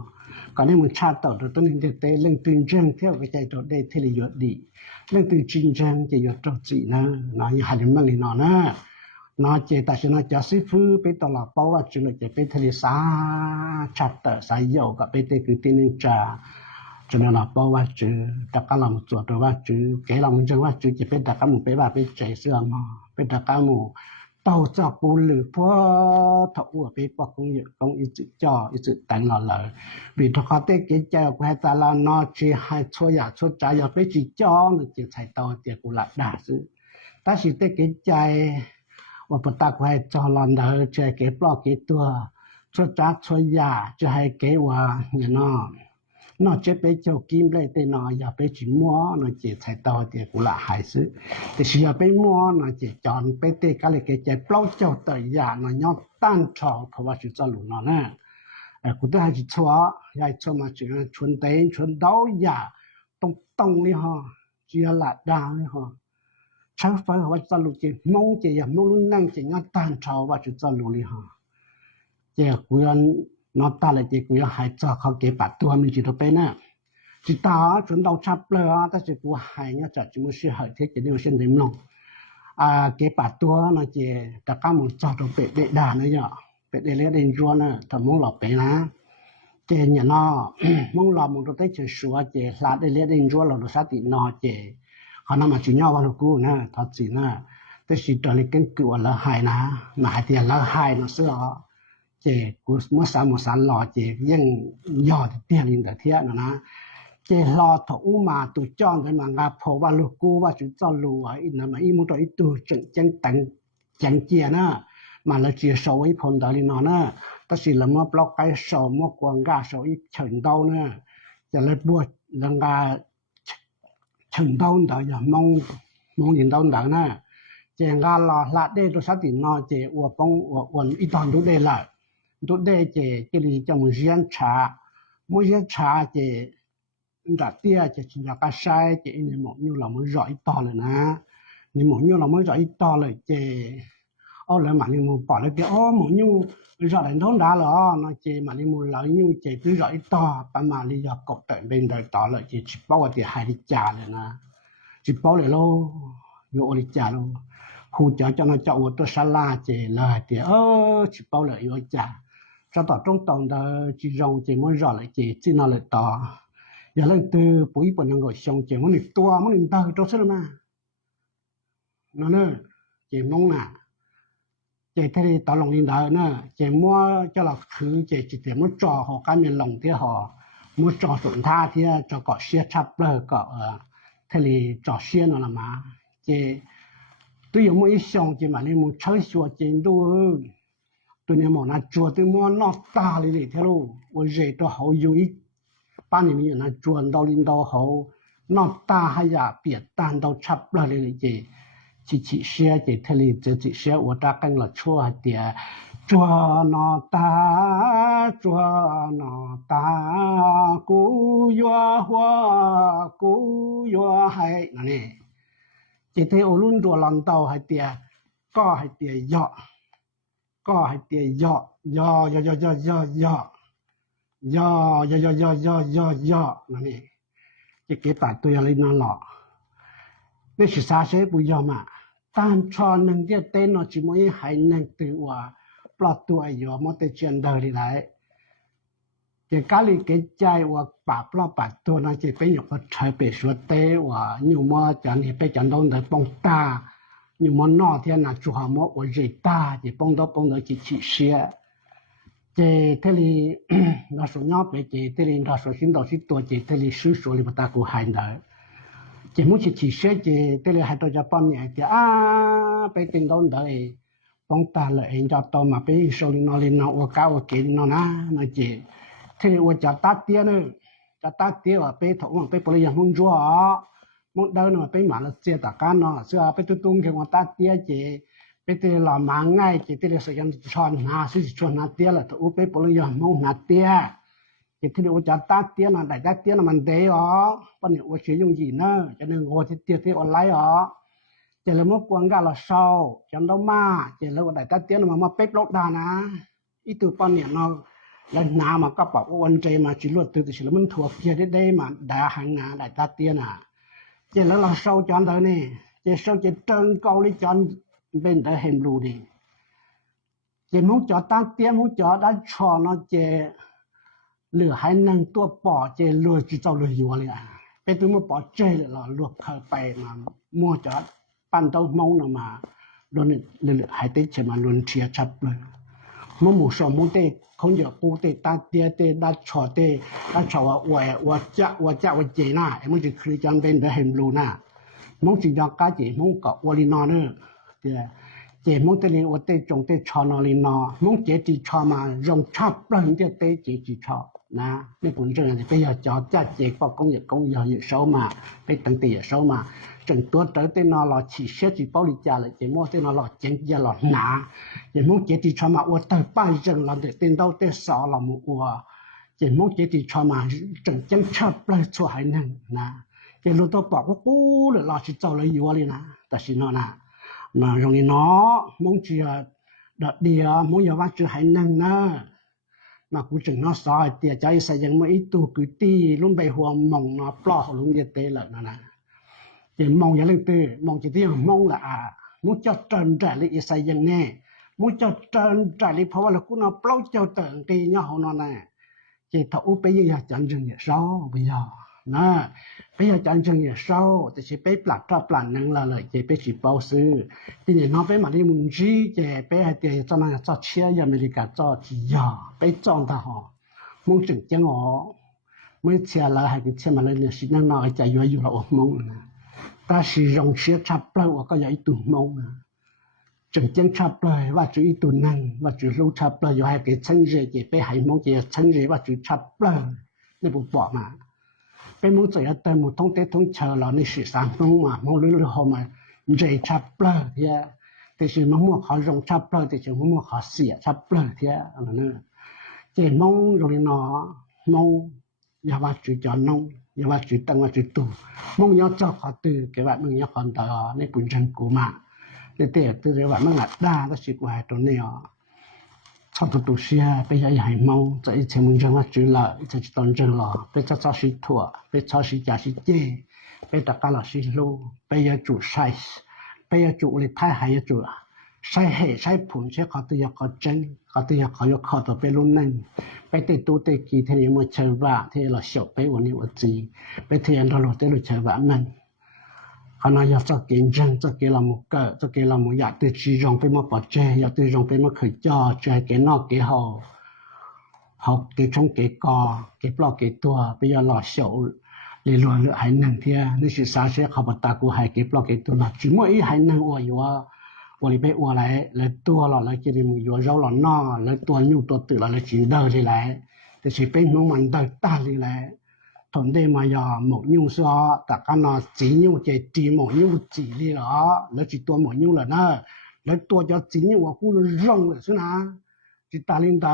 ก่อนนี้มันชาติต่อตัวนี้เตเรื่องตื่นเจ้งเที่ยวไปใจตัวได้ที่เลยยอดดีเรื่องตื่นจริงจังจะยอดตัวจีนะเนาะยังให้มันมั่งเลยเนาะนะนาเจตชนะจะสิฟื้ไปตลอดเพราะว่าจุลจะไปทะเลสาชัดแต่สายโยกับไปเตคือที่นึงจะจุลนะเพราะว่าจุตะกะลำตัวตัวว่าจุแกลำจังว่าจุจะเป็นตะกะหมู่ไปว่าไปใจเสื่อมเป็นตะกะหมู่เต้าจับปูหรือเพราะถ้าอ้วไปปอกของอีจุจ่ออีจุแต่งหล่อเลยบิดเขาเตเกใจออกไปตาลานอจีให้ช่วยอยากช่วยใจอยากไปจีจ่อนี่จะใช้ต่อเตียกุละด่าซื้อแต่สิเตเกใจว่าปตักไว้จอลอนเดอจะเก็บปลอกเก็บตัวช่วยจักช่วยยาจะให้เก็บว่าเนี่ยนอจะไปเจ้ากินเลยแต่นออย่าไปจิมัวนอเจใส่ต่อเตียกุละหายซื้อแต่สิอย่าไปมัวนอเจจอนไปเตกะเลยเกใจปลอกเจ้าต่อยานอยอตั้นชอเพราะว่าสิจะหลุนอนะกูได้ให้ชัวยายชัวมาจึงชวนเต้นชวนเดายาต้องนี่ฮะเจียละดาวนี่ฮะใช้ไฟว่าจะรู้จีมองจีอย่างมองนั่งจีงั้นตานชาวว่าจะรู้เลยฮะเจ้ากุยนนอตาเลยเจ้ากุยหายจากเขาเก็บปัดตัวมันจีตัวเป็นน่ะจีตาจนเราชับเลยอ่ะแต่เจ้ากุหายเนี่ยจะจิมุสิหายเทจะเดียวเส้นเดิมลงเก็บปัดตัวนะเจ้าตะก้ามันจอดตัวเป็ดเด็ดด่าเนี่ยเป็ดเลี้ยงเดินจัวน่ะถ้ามองหลับไปนะเจ้าเนี่ยน้อมองหลับมองตัวเตะเฉยชัวเจ้าลาได้เลี้ยงเดินจัวเราดูสตินอเจ้าเขานำมาจุญญาวันกูนะทัดสินะแต่สิตอนนี้กันกูละหายนะมาหายเตียละหายนะเสื้อเจกูเมื่อสามหล่อเจยังยอดเตียลินแต่เทียนะเจรอถอุมาตุจ้องกันมางาพอว่าลูกกูว่าจุจ้อลูว่าอินะมาอีมุตอีตูจังตังจังเจียนะมาละเจียโซอีพนดาลินอนะแต่สิละมัวปลอกไก่โซมัวกวางกาโซอีเฉินเดานะจะเลยบวชลังกาถึงดาวดาวอย่ามองเห็นดาวดาวนะเจงกาลอละได้ตัวสตินอเจอวปงอวนอีตอนดูได้ละดูได้เจกิริจมุเรียนชามุเรียนชาเจดัดเตี้ยเจจินยากาใช้เจนี่หมอกอยู่เราไม่รออีต่อเลยนะนี่หมอกอยู่เราไม่รออีต่อเลยเจเอาเลยมานี่มูปอเลยเปียอ๋อหมอกอยู่รอได้ท้องดาเหรอนะเจมานี่มูเราอยู่เจไปรออีต่อประมาณนี้อยากกดแต่เป็นได้ต่อเลยเจชิปว่าเดี๋ยวหายดิจ่าเลยนะจิปเลยโลอยู่อริจ่าโลครูจะมาจะอวดตัวสลาเจเลยเดี๋ยวจิปเลยอยู่จ่าจะต่อตรงๆเดจีรงเจมันรอเลยเจจีน่าเลยต่ออย่าเล่นตือปุ๋ยปนยังก็ชงเจมันหนึ่งตัวมันหนึ่งตาตัวเสื่อมานั่นเนอะเจมงน่ะเจทะเลตอลงดินดาเนอะเจมัวจะหลักคือเจจิตเตมันจ่อหอการเงินลงที่หอมัวจ่อสุนท่าที่จะเกาะเชียชับเลยเกาะทะเลจ่อเชียนั่นละมาเจตัวอย่างมัวอีชงเจมาเนี่ยมัวใช้ชัวเจนดูตัวนี้มันน่ะจัวตัวมันนอกตาเลยเท่ารู้ว่าเจตัวเขาอยู่อีป้านี่มีน่ะจวนดาวลินดาวเขานอกตาให้ยาเปียดตานดาวชับเลยเจชิเสียเจทะเลเจจิเสียว่าตากันละชั่วเดีย จัวนอตาจัวนอตากูยัวหัวกูยัวให้นั่นนี่จิเทโอรุ่นตัวลันเตาให้เตียก็ให้เตียย่อก็ให้เตียย่อย่อย่อย่อย่อย่อย่อย่อย่อย่อย่อย่อย่อนั่นนี่จะเก็บตัดตัวอะไรนั่นหรอนี่ศึกษาเสปุยอมาตามชอนนึงเดียเต้นจิมวยให้นึงตัวว่าปลอดตัวอยู่มอเตเจนเดอร์ไหลจะกาลิเกใจว่าปาปลอปาตัวนั้นจะไปอยู่กับใช้ไปสวดเตว่าอยู่มอจันไปจันต้องได้ป้องตาอยู่มอนอเทียนน่ะจุหามอว่าใจตาจะป้องได้จะขี้เสียเจเทลีเราสุญญาไปเจเทลีเราสุสินดอสิตัวเจเทลีซื้อสุริปตากูหายได้เจมุชิขี้เสียเจเทลีให้ตัวจะป้อนเนี่ยจะไปติงต้องได้ป้องตาเลยเองจะต่อมาไปสุรินอลินอว่าก้าวเกนนะนะเจเทลีว่าจะตัดเตี้ยนึงจะตัดเตี้ยว่าไปถงไปปริยังมุ่งจั่วมุ่งเดินมาไปหมาละเสียตะการเนาะเสื้อไปตุ้งแค่ว่าตัดเตี้ยเจไปเตลอมาง่ายจิตเลยสักอย่างชอนหาสิชอนหาเตี้ยละถูไปปริยังมุ่งหาเตี้ยจิตที่ว่าจะตัดเตี้ยน่ะได้ตัดเตี้ยน่ะมันเดอ๋อปะเนี่ยว่าชื่อยุ่งยีเนอะจะนึงว่าที่เตี้ยที่ออนไลน์อ๋อจะเลยมั่วกวนกันละเศร้าจันดมาจะเลยว่าได้ตัดเตี้ยน่ะมาเป๊กลกดานะอีตัวปะเนี่ยเนาะแล้วน้ำมันก็ปอกวันใจมาจิลวดตื่นสิแล้วมันถั่วเกียร์ได้มาด่าหังงาได้ตัดเตี้ยน่ะจะแล้วเราเศร้าจันเท่านี้จะเศร้าจะเติงเกาลิจันbên đó hình lù đi chỉ muốn cho tăng tiền muốn cho đã cho nó chỉ lừa hai năng tua bỏ chỉ lừa chỉ cho lừa nhiềuเลยเป็นตัวมันbỏ chơi là lừaเข้าไปมามั่วจอดปั้นเต้ามองน่ะมาโดนเลือหายเตใช่มาโดนเชียชับเลยมั่วหมู่สองมุ่งเตคงอย่าปูเตตาเตียเตดัดชอเตดัดชอว่าจะเจน่าไอ้มันจะคือจังเป็นได้เห็นรูน่ะมั่งสิยากาเจมั่งกับวอลินอเนอร์เจมุ่งเตลีว่าเตจงเตชอนอลินอมุ่งเจจีชอมารงชับเปล่าเตเจจีชอนะไม่ผลจังเลยไปอย่าจอจัดเจก็กงอย่าอยู่เช้ามาไปตั้งแต่เช้ามาจนตัวเตเตนอหล่อฉีเสียจีเป้าลิจาเลยเจมั่งเตนอหล่อเจงอย่าหล่อหนาเจมุ่งเจจีชอมาว่าเตป้ายจังหล่อเตนเต้าเตสอหล่อมัวเจมุ่งเจจีชอมาจงจังชับเปล่าช่วยนั่นนะเจรู้ตัวบอกว่าปูเลยหล่อชิเจ้าเลยอยู่เลยนะแต่สินอนะmà rồi nó muốn chỉ đợt đi muốn giờ bắt chữ hay năng nè mà cũng chừng nó sai thì trái xây dựng mấy tu cứ ti luôn bay hoàng mong nó plo luôn như thế là nè chỉ mong giờ lên từ mong chỉ tiếng mong là muốn cho trần trả lại xây dựng nè muốn cho trần trả lại เพราะว่าเราcũng nó plo cho trần thì nhau nó nè chỉ thấu bây giờ chẳng chừng sao bây giờ nè bây giờ chẳng chừng sao thì chỉไปปลัดก็ปลัดนึงละเลยจะไปสิเป้าซื้อทีนี้น้องไปมาที่มุงจีจะไปให้เดี๋ยวจะมาจะเชียร์อเมริกาจะที่ยาไปจ้อง他哈มุงจึงจังอ๋อไม่เชียร์ละให้เชียร์มาเลยเนี่ยสินั่งนอนใจอยู่ละมุงนะแต่สิรงเชียร์ชับเปล่าก็อย่าอีตุ่มมุงนะจึงจังชับเลยว่าจุอีตุ่นั่งว่าจุรู้ชับเลยอยู่ให้เกิดชั้นเรียจะไปให้มุงจะชั้นเรียว่าจุชับเลยนี่ผมบอกมาเป็นมุ่งใจแต่มุ่งท่องเที่ยวท่องเที่ยวเราในสื่อสารมุ่งมามุ่งเรื่องเขามาใจชับเปล่าเท่าแต่สิ่งมุ่งเขาลงชับเปล่าแต่สิ่งมุ่งเขาเสียชับเปล่าเท่าอะไรนั่นเจมุ่งตรงนี้เนาะมุ่งอย่าว่าจุดจอนงอย่าว่าจุดตั้งว่าจุดตู้มุ่งย้อนเจ้าเขาตื่นเกี่ยวกับมึงย้อนคนต่อในปุ่นจังกูมาแต่เตะตื่นเกี่ยวกับมึงหลัดด่าก็สิกว่าตัวนี้อ๋อชอบตัวเสียไปใหญ่เมาจะอีเชมึงจังว่าจุละจะตอนจังหรอไปจะชอบสิถั่วไปชอบสิจ่าสิเจไปตะการละสิโลไปยาจุใส่ไปยาจุเลยท้ายหายาจุใส่เหใส่ผลใช้เขาตัวยาเขาจังเขาตัวยาเขายกเขาตัวไปรุ่นนั้นไปติดตู้ติดกี่เทียมเชื่อว่าที่เราเสียไปวันนี้วันจีไปเทียนเราเตลุเชื่อว่านั้นขณะอยากจะกินจังจะกินละมุกเกอจะกินละมุอยากติดชีจงไปมาปัจเจอยากติดจงไปมาขืนจ่อใจเกนอกเกหอหอกเกชงเกกอเกปลอกเกตัวไปยาหล่อเสียวเลยรวยหายหนังเทียนี่สิสาเสียขับตากูหายเกปลอกเกตัวหนักจิมวยหายหนังว่าอยู่ว่าวันนี้ไปว่าอะไรเลยตัวหล่อเลยกินมืออยู่เราหล่อน้อเลยตัวยูตัวตื่นเลยจินเดอร์เลยแหละแต่สิเป็นน้องมันเดินตาเลยแหละทนได้มายาหมกยุ่งซอแต่ก็นอจียุ่งเจจีหมกยุ่งจีเลยเหรอแล้วจีตัวหมกยุ่งเลยนะแล้วตัวจะจียุ่งว่ากูร้องเลยสินะ จิตาลินดา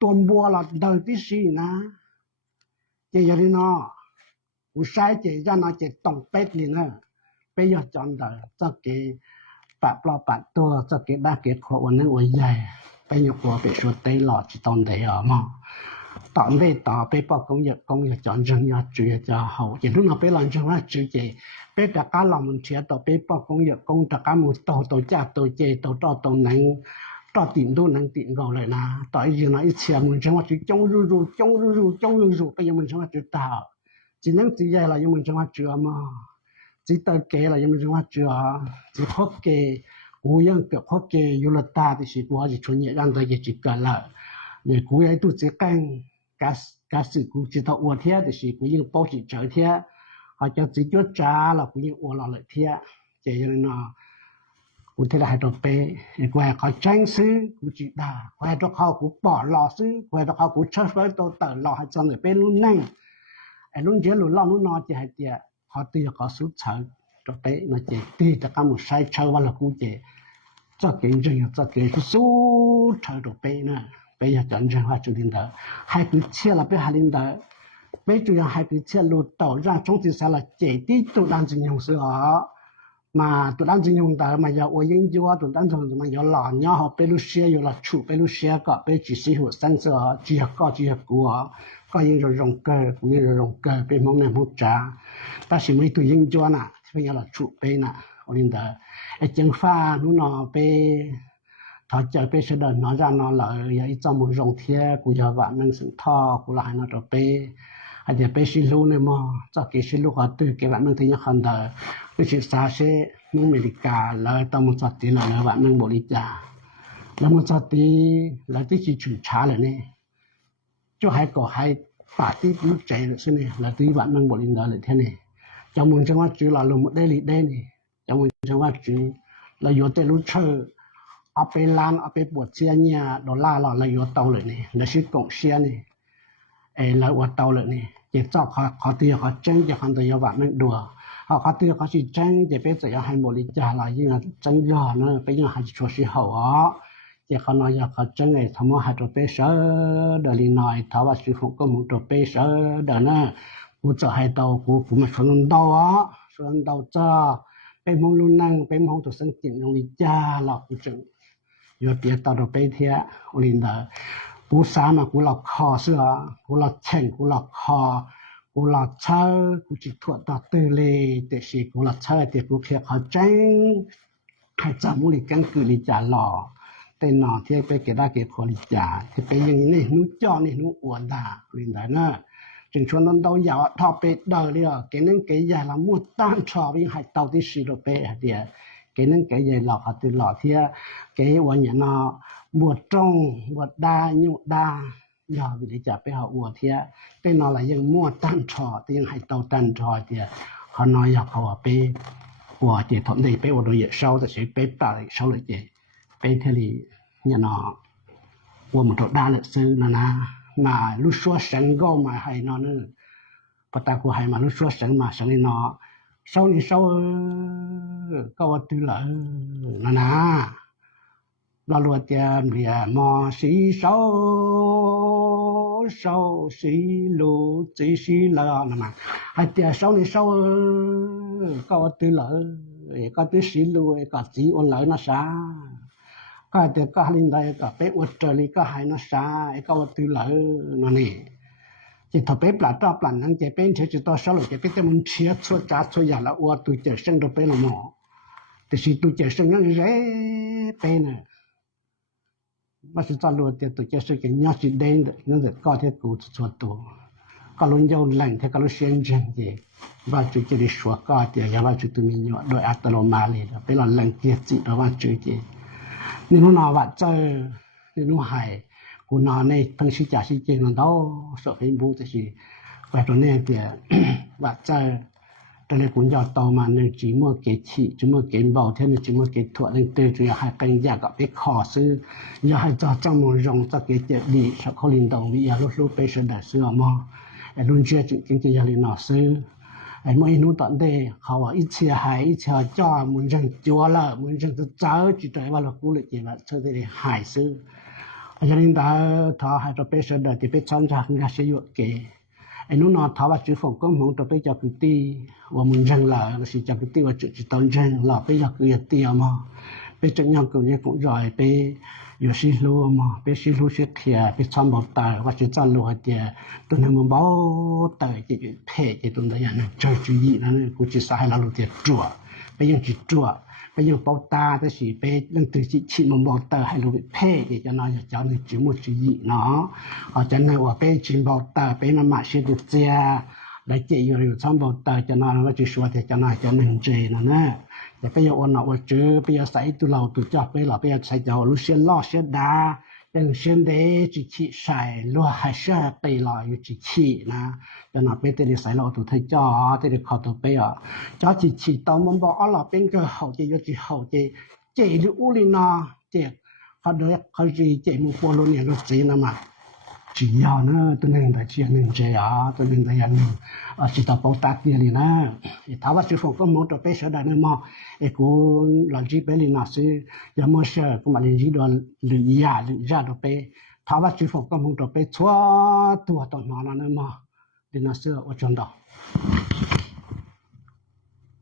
ตัวบัวละเดินที่สีนะเจยารินออุใช้เจยานาเจต้องเป็ดนี่นะไปยอดจอนเดอจะเกปะปลอปัดตัวจะเกบ้าเกขวันนั้นอวยใหญ่ไปยกตัวไปชดเตหลอดจิตอนเดียวมาตอนได้ต่อไปปอกกงยจอนจังยอดจุยจะเฮาเจทุนเอาไปหลังจังว่าจุยเจไปตะกาหลอมันเสียต่อไปปอกกงตะกาหมูโตจับตัวเจโตตรงนั้นต่อติ่มดูนังติ่มก็เลยนะต่ออีกนะอีเชียมันจังว่าจุจงรูไปยังมันจังว่าจุตาจินังจิใหญ่ละยังมันจังว่าจุมาจิตเกละยังมันจังว่าจุจิฮอกเกกูยังเกิดฮอกเกอยู่ละตาที่สิกูจะชวนยังได้จิกกันละเนี่ยกูยังตู้จะกันกาสิกูจะต้องอวดเทียที่สิกูยังป้อจิเจอเทียเขาจะจิจจ้าละกูยังอวดละเลยเทียเจยังนะกูที่ได้ตัวเป้กูให้เขาแจ้งซื้อกูจิด่ากูให้ตัวเขากูปอดรอซื้อกูให้ตัวเขากูเชิดไว้ตัวเต๋อรอให้จังเลยเป็นรุ่นนั่งไอ้รุ่นเจ้ารุ่นล่อรุ่นนอจะให้เตี้ยเขาตีเขาสุดเฉยตัวเป้น่ะเจตีจะกำมือใช้เชยว่าละกูเจจะเก่งจริงจะเก่งสุดเฉยตัวเป้น่ะไปอยากจันทร์ว่าจุดินเดอให้กูเชื่อละไปหาลินเดอไปจุยังให้กูเชื่อรู้ต่อ让中间上了เจตีตัวดังจริงอย่างเสือmà tụi đang dùng用的嘛要我研究啊，tụi đang dùng嘛要老鸟好被路写有了出被路写个被只是有三色啊，只要搞只要股啊，搞研究用个，股研究用个被蒙面蒙渣，但是没对研究呐，被要了出被呐，我领的，哎，政法นู่นน่ะ被他จะ被是的，那让那了要一张么用贴，股要把门生套，股来那着被。อาจจะไปสิลูเนี่ยมั้งจากกิสิลูก็ตื่นเก็บแบบนึงที่ยังคันเดอไปศึกษาเช่เมืองอเมริกาแล้วต้องมันจัดตีแล้วแบบนึงบริจาคแล้วมันจัดตีแล้วที่จะฉุนช้าเลยเนี่ยจะให้ก็ให้ปาที่ลูกใจเลยใช่ไหมแล้วที่แบบนึงบริจาคเลยแค่นี้จำมึงจังว่าจื้อเราลงหมดได้หรือได้นี่จำมึงจังว่าจื้อเราอยู่แต่รู้เชื่อเอาไปล้านเอาไปปวดเสียเนี่ยดอลลาร์เราอยู่เตาเลยนี่แล้วชีวิตกงเสียนี่ไอ้เราว่าเตาเลยนี่เจ็บจอบเขาตีเขาเจ้งจะคันตัวยาบะมันดัวเขาตีเขาสิเจ้งจะไปจะให้บริจาคอะไรยิ่งจังยอเนอะไปยิ่งให้ช่วยสิเขาอ๋อจะเขาน้อยเขาเจ้งไอ้ทำให้ตัวเปเสเดลิน้อยถ้าว่าสิฟุกก็มึงตัวเปเสเดนน่ะกูจะให้เตากูมาชวนเตาอ๋อชวนเตาจ้าไปมองลุนั่งไปมองตัวสังเกตลงวิจาหลอกกูจึงอยู่เตียเตาตัวเปเทียอุลินเดอกูสามกูหลอกคอเสือกูหลอกแข่งกูหลอกคอกูหลอกเช่ากูจิตถั่วต่อตื่นเลยแต่สิกูหลอกเช่าแต่กูเพียเขาแจ้งให้จำมุลิกันคือลิจาหล่อแต่หนอที่ไปเกด้าเก็บขอลิจาที่ไปอย่างนี้นู้จ่อนี่นู้อวนด่าลินดานะจึงชวนนั้นเราอย่าทอเป็ดเดอเดียวเกนั่งเกยใหญ่ละมุดต้านชอวิ่งให้เตาที่สิโรเปเดียเกนั่งเกยใหญ่หลอกเขาตื่นหล่อเที่ยเกยวันอย่างนอบวชจงบวชดาหยุดดาอย่าวิริจะไปหาอวดเทียเป็นอะไรยังมั่วตั้นชอที่ยังให้เตาตั้นชอเทียเขาน้อยอยากเขาไปอวดเจทำได้ไปอวดโดยเศร้าแต่สิไปตายเศร้าเลยเจไปเทลีเนี่ยนอว่ามันตัวด้านเลยซื้อนะมาลุชัวสังก็มาให้นอนึปตากูให้มาลุชัวสังมาสังนี่นอเศร้านี่เศร้าก็ว่าตื่นละนะเราลวดเตียมเรียมอสีเศร้าสีลูจีสีละนะมาไอเตียเศร้านี่เศร้าก็ว่าตื่นละก็ตื่นสีลูก็จีอ่อนเลยนะซาก็เดี๋ยวก็ลินได้ก็ไปอวดเจริญก็ให้นะซาก็ว่าตื่นละนั่นนี่จะถ้าไปปลาต่อปลานั้นจะเป็นจะต่อเศร้าจะเป็นแต่มันเชียชัวจ้าชัวอย่างละอวดตัวเจริญตัวเป็นละหมอแต่สิตัวเจริญนั่นเร่เป็นน่ะว่าสิตลอดแต่ตัวเจริญก็ยากสิเด่นนั่นแหละก็ที่กูชวนตัวก็ลุ้นยาวแหล่งที่ก็ลุ้นเสียงจังเจว่าจุดจะได้ชัวก็เดี๋ยวว่าจุดตัวมีเยอะโดยอัตโนมัติเลยเป็นหลังเกียรติระว่าจุดเจนี่นู้นว่าเจอนี่นู้นหายกูนอนในทั้งสิจ่าสิเจนั่นเท่าสอบให้บูจะสิไปตัวนี้เดี๋ยวว่าเจอตอนนี้กูยอดโตมาหนึ่งจีมัวเกชีจีมัวเกนเบาเท่านี้จีมัวเกถั่วหนึ่งเตยจะอยากให้กันอยากกับไปขอซื้ออยากให้เจ้าจังมงรงจะเกเจ็บดีสักคนลินดงวิยาลุไปเสด็จซื้อมาไอ้รุ่นเชื่อจริงๆอยากลินหน่อซื้อไอ้เมื่อนู้นตอนเด็กเขาว่าอีเชียหายอีเชียจ้ามันจังจัวละมันจังจะเจ้าจิตใจว่าเรากูเลยเจ็บว่าเธอได้หายซื้อ cho nên đã thọ hai trò bé sơ đời thì bé chọn ra người sẽ dụ kể anh nó nói thọ và chữ phòng công muốn trò bé cho cái ti và mình rằng là sự cho cái ti và chữ chỉ tốn rằng là bé là cái ti mà bé chẳng nhau cái cũng rồi béอยู่สิรู้มาไปสิรู้สิเขียไปชอบบอกตาว่าจะจ้ารู้เดียตัวนั้นมันบอกตาจะเพ่จะตัวนั้นนะใจจุยนั่นกูจะสายเรารู้เดียจั่วไปยังจิตจั่วไปยังบอกตาแต่สิไปยังตื่นจิตชิมันบอกตาให้รู้เพ่จะนอนจะนึกจิมุจุยเนาะอาจจะในว่าไปจินบอกตาไปนำมาสิดุเจียได้เจอยู่ในชอบบอกตาจะนอนว่าจะสวดจะนอนจะหนึ่งเจนั่นนะแต่ไปยังอ่อนว่าเจอไปยังใส่ตัวเราตัวจับไปเราไปยังใส่เจ้ารู้เสียนล่อเสียดาเป็นเสียนเดจิขี้ใส่ลัวให้เสียไปลอยอยู่จิขี้นะจะนอนไปแต่ใส่เราตัวเธอจ่อแต่เด็กเขาตัวไปอ่ะจ่อจิขี้ตอนมันบอกอ๋อเราเป็นก็เขาจะยจิเขาเจหรืออุลินาเจเขาเด็กเขาจะเจมุโปโลเนี่ยรู้จีนะมาchỉ要呢ตัวนึงได้เจียนึงเจียตัวนึงได้ยันนึงสิตาปอตาเตียนี่นะถ้าว่าสิฟงก็มอตัวไปเสดนะมอกูหลังจีไปนี่นะสิยามอเสก็มาลินจีดอหรือยาตัวไปถ้าว่าสิฟงก็มอตัวไปทั่วตัวตอนนั้นนะมอดินะเสืออจนดอ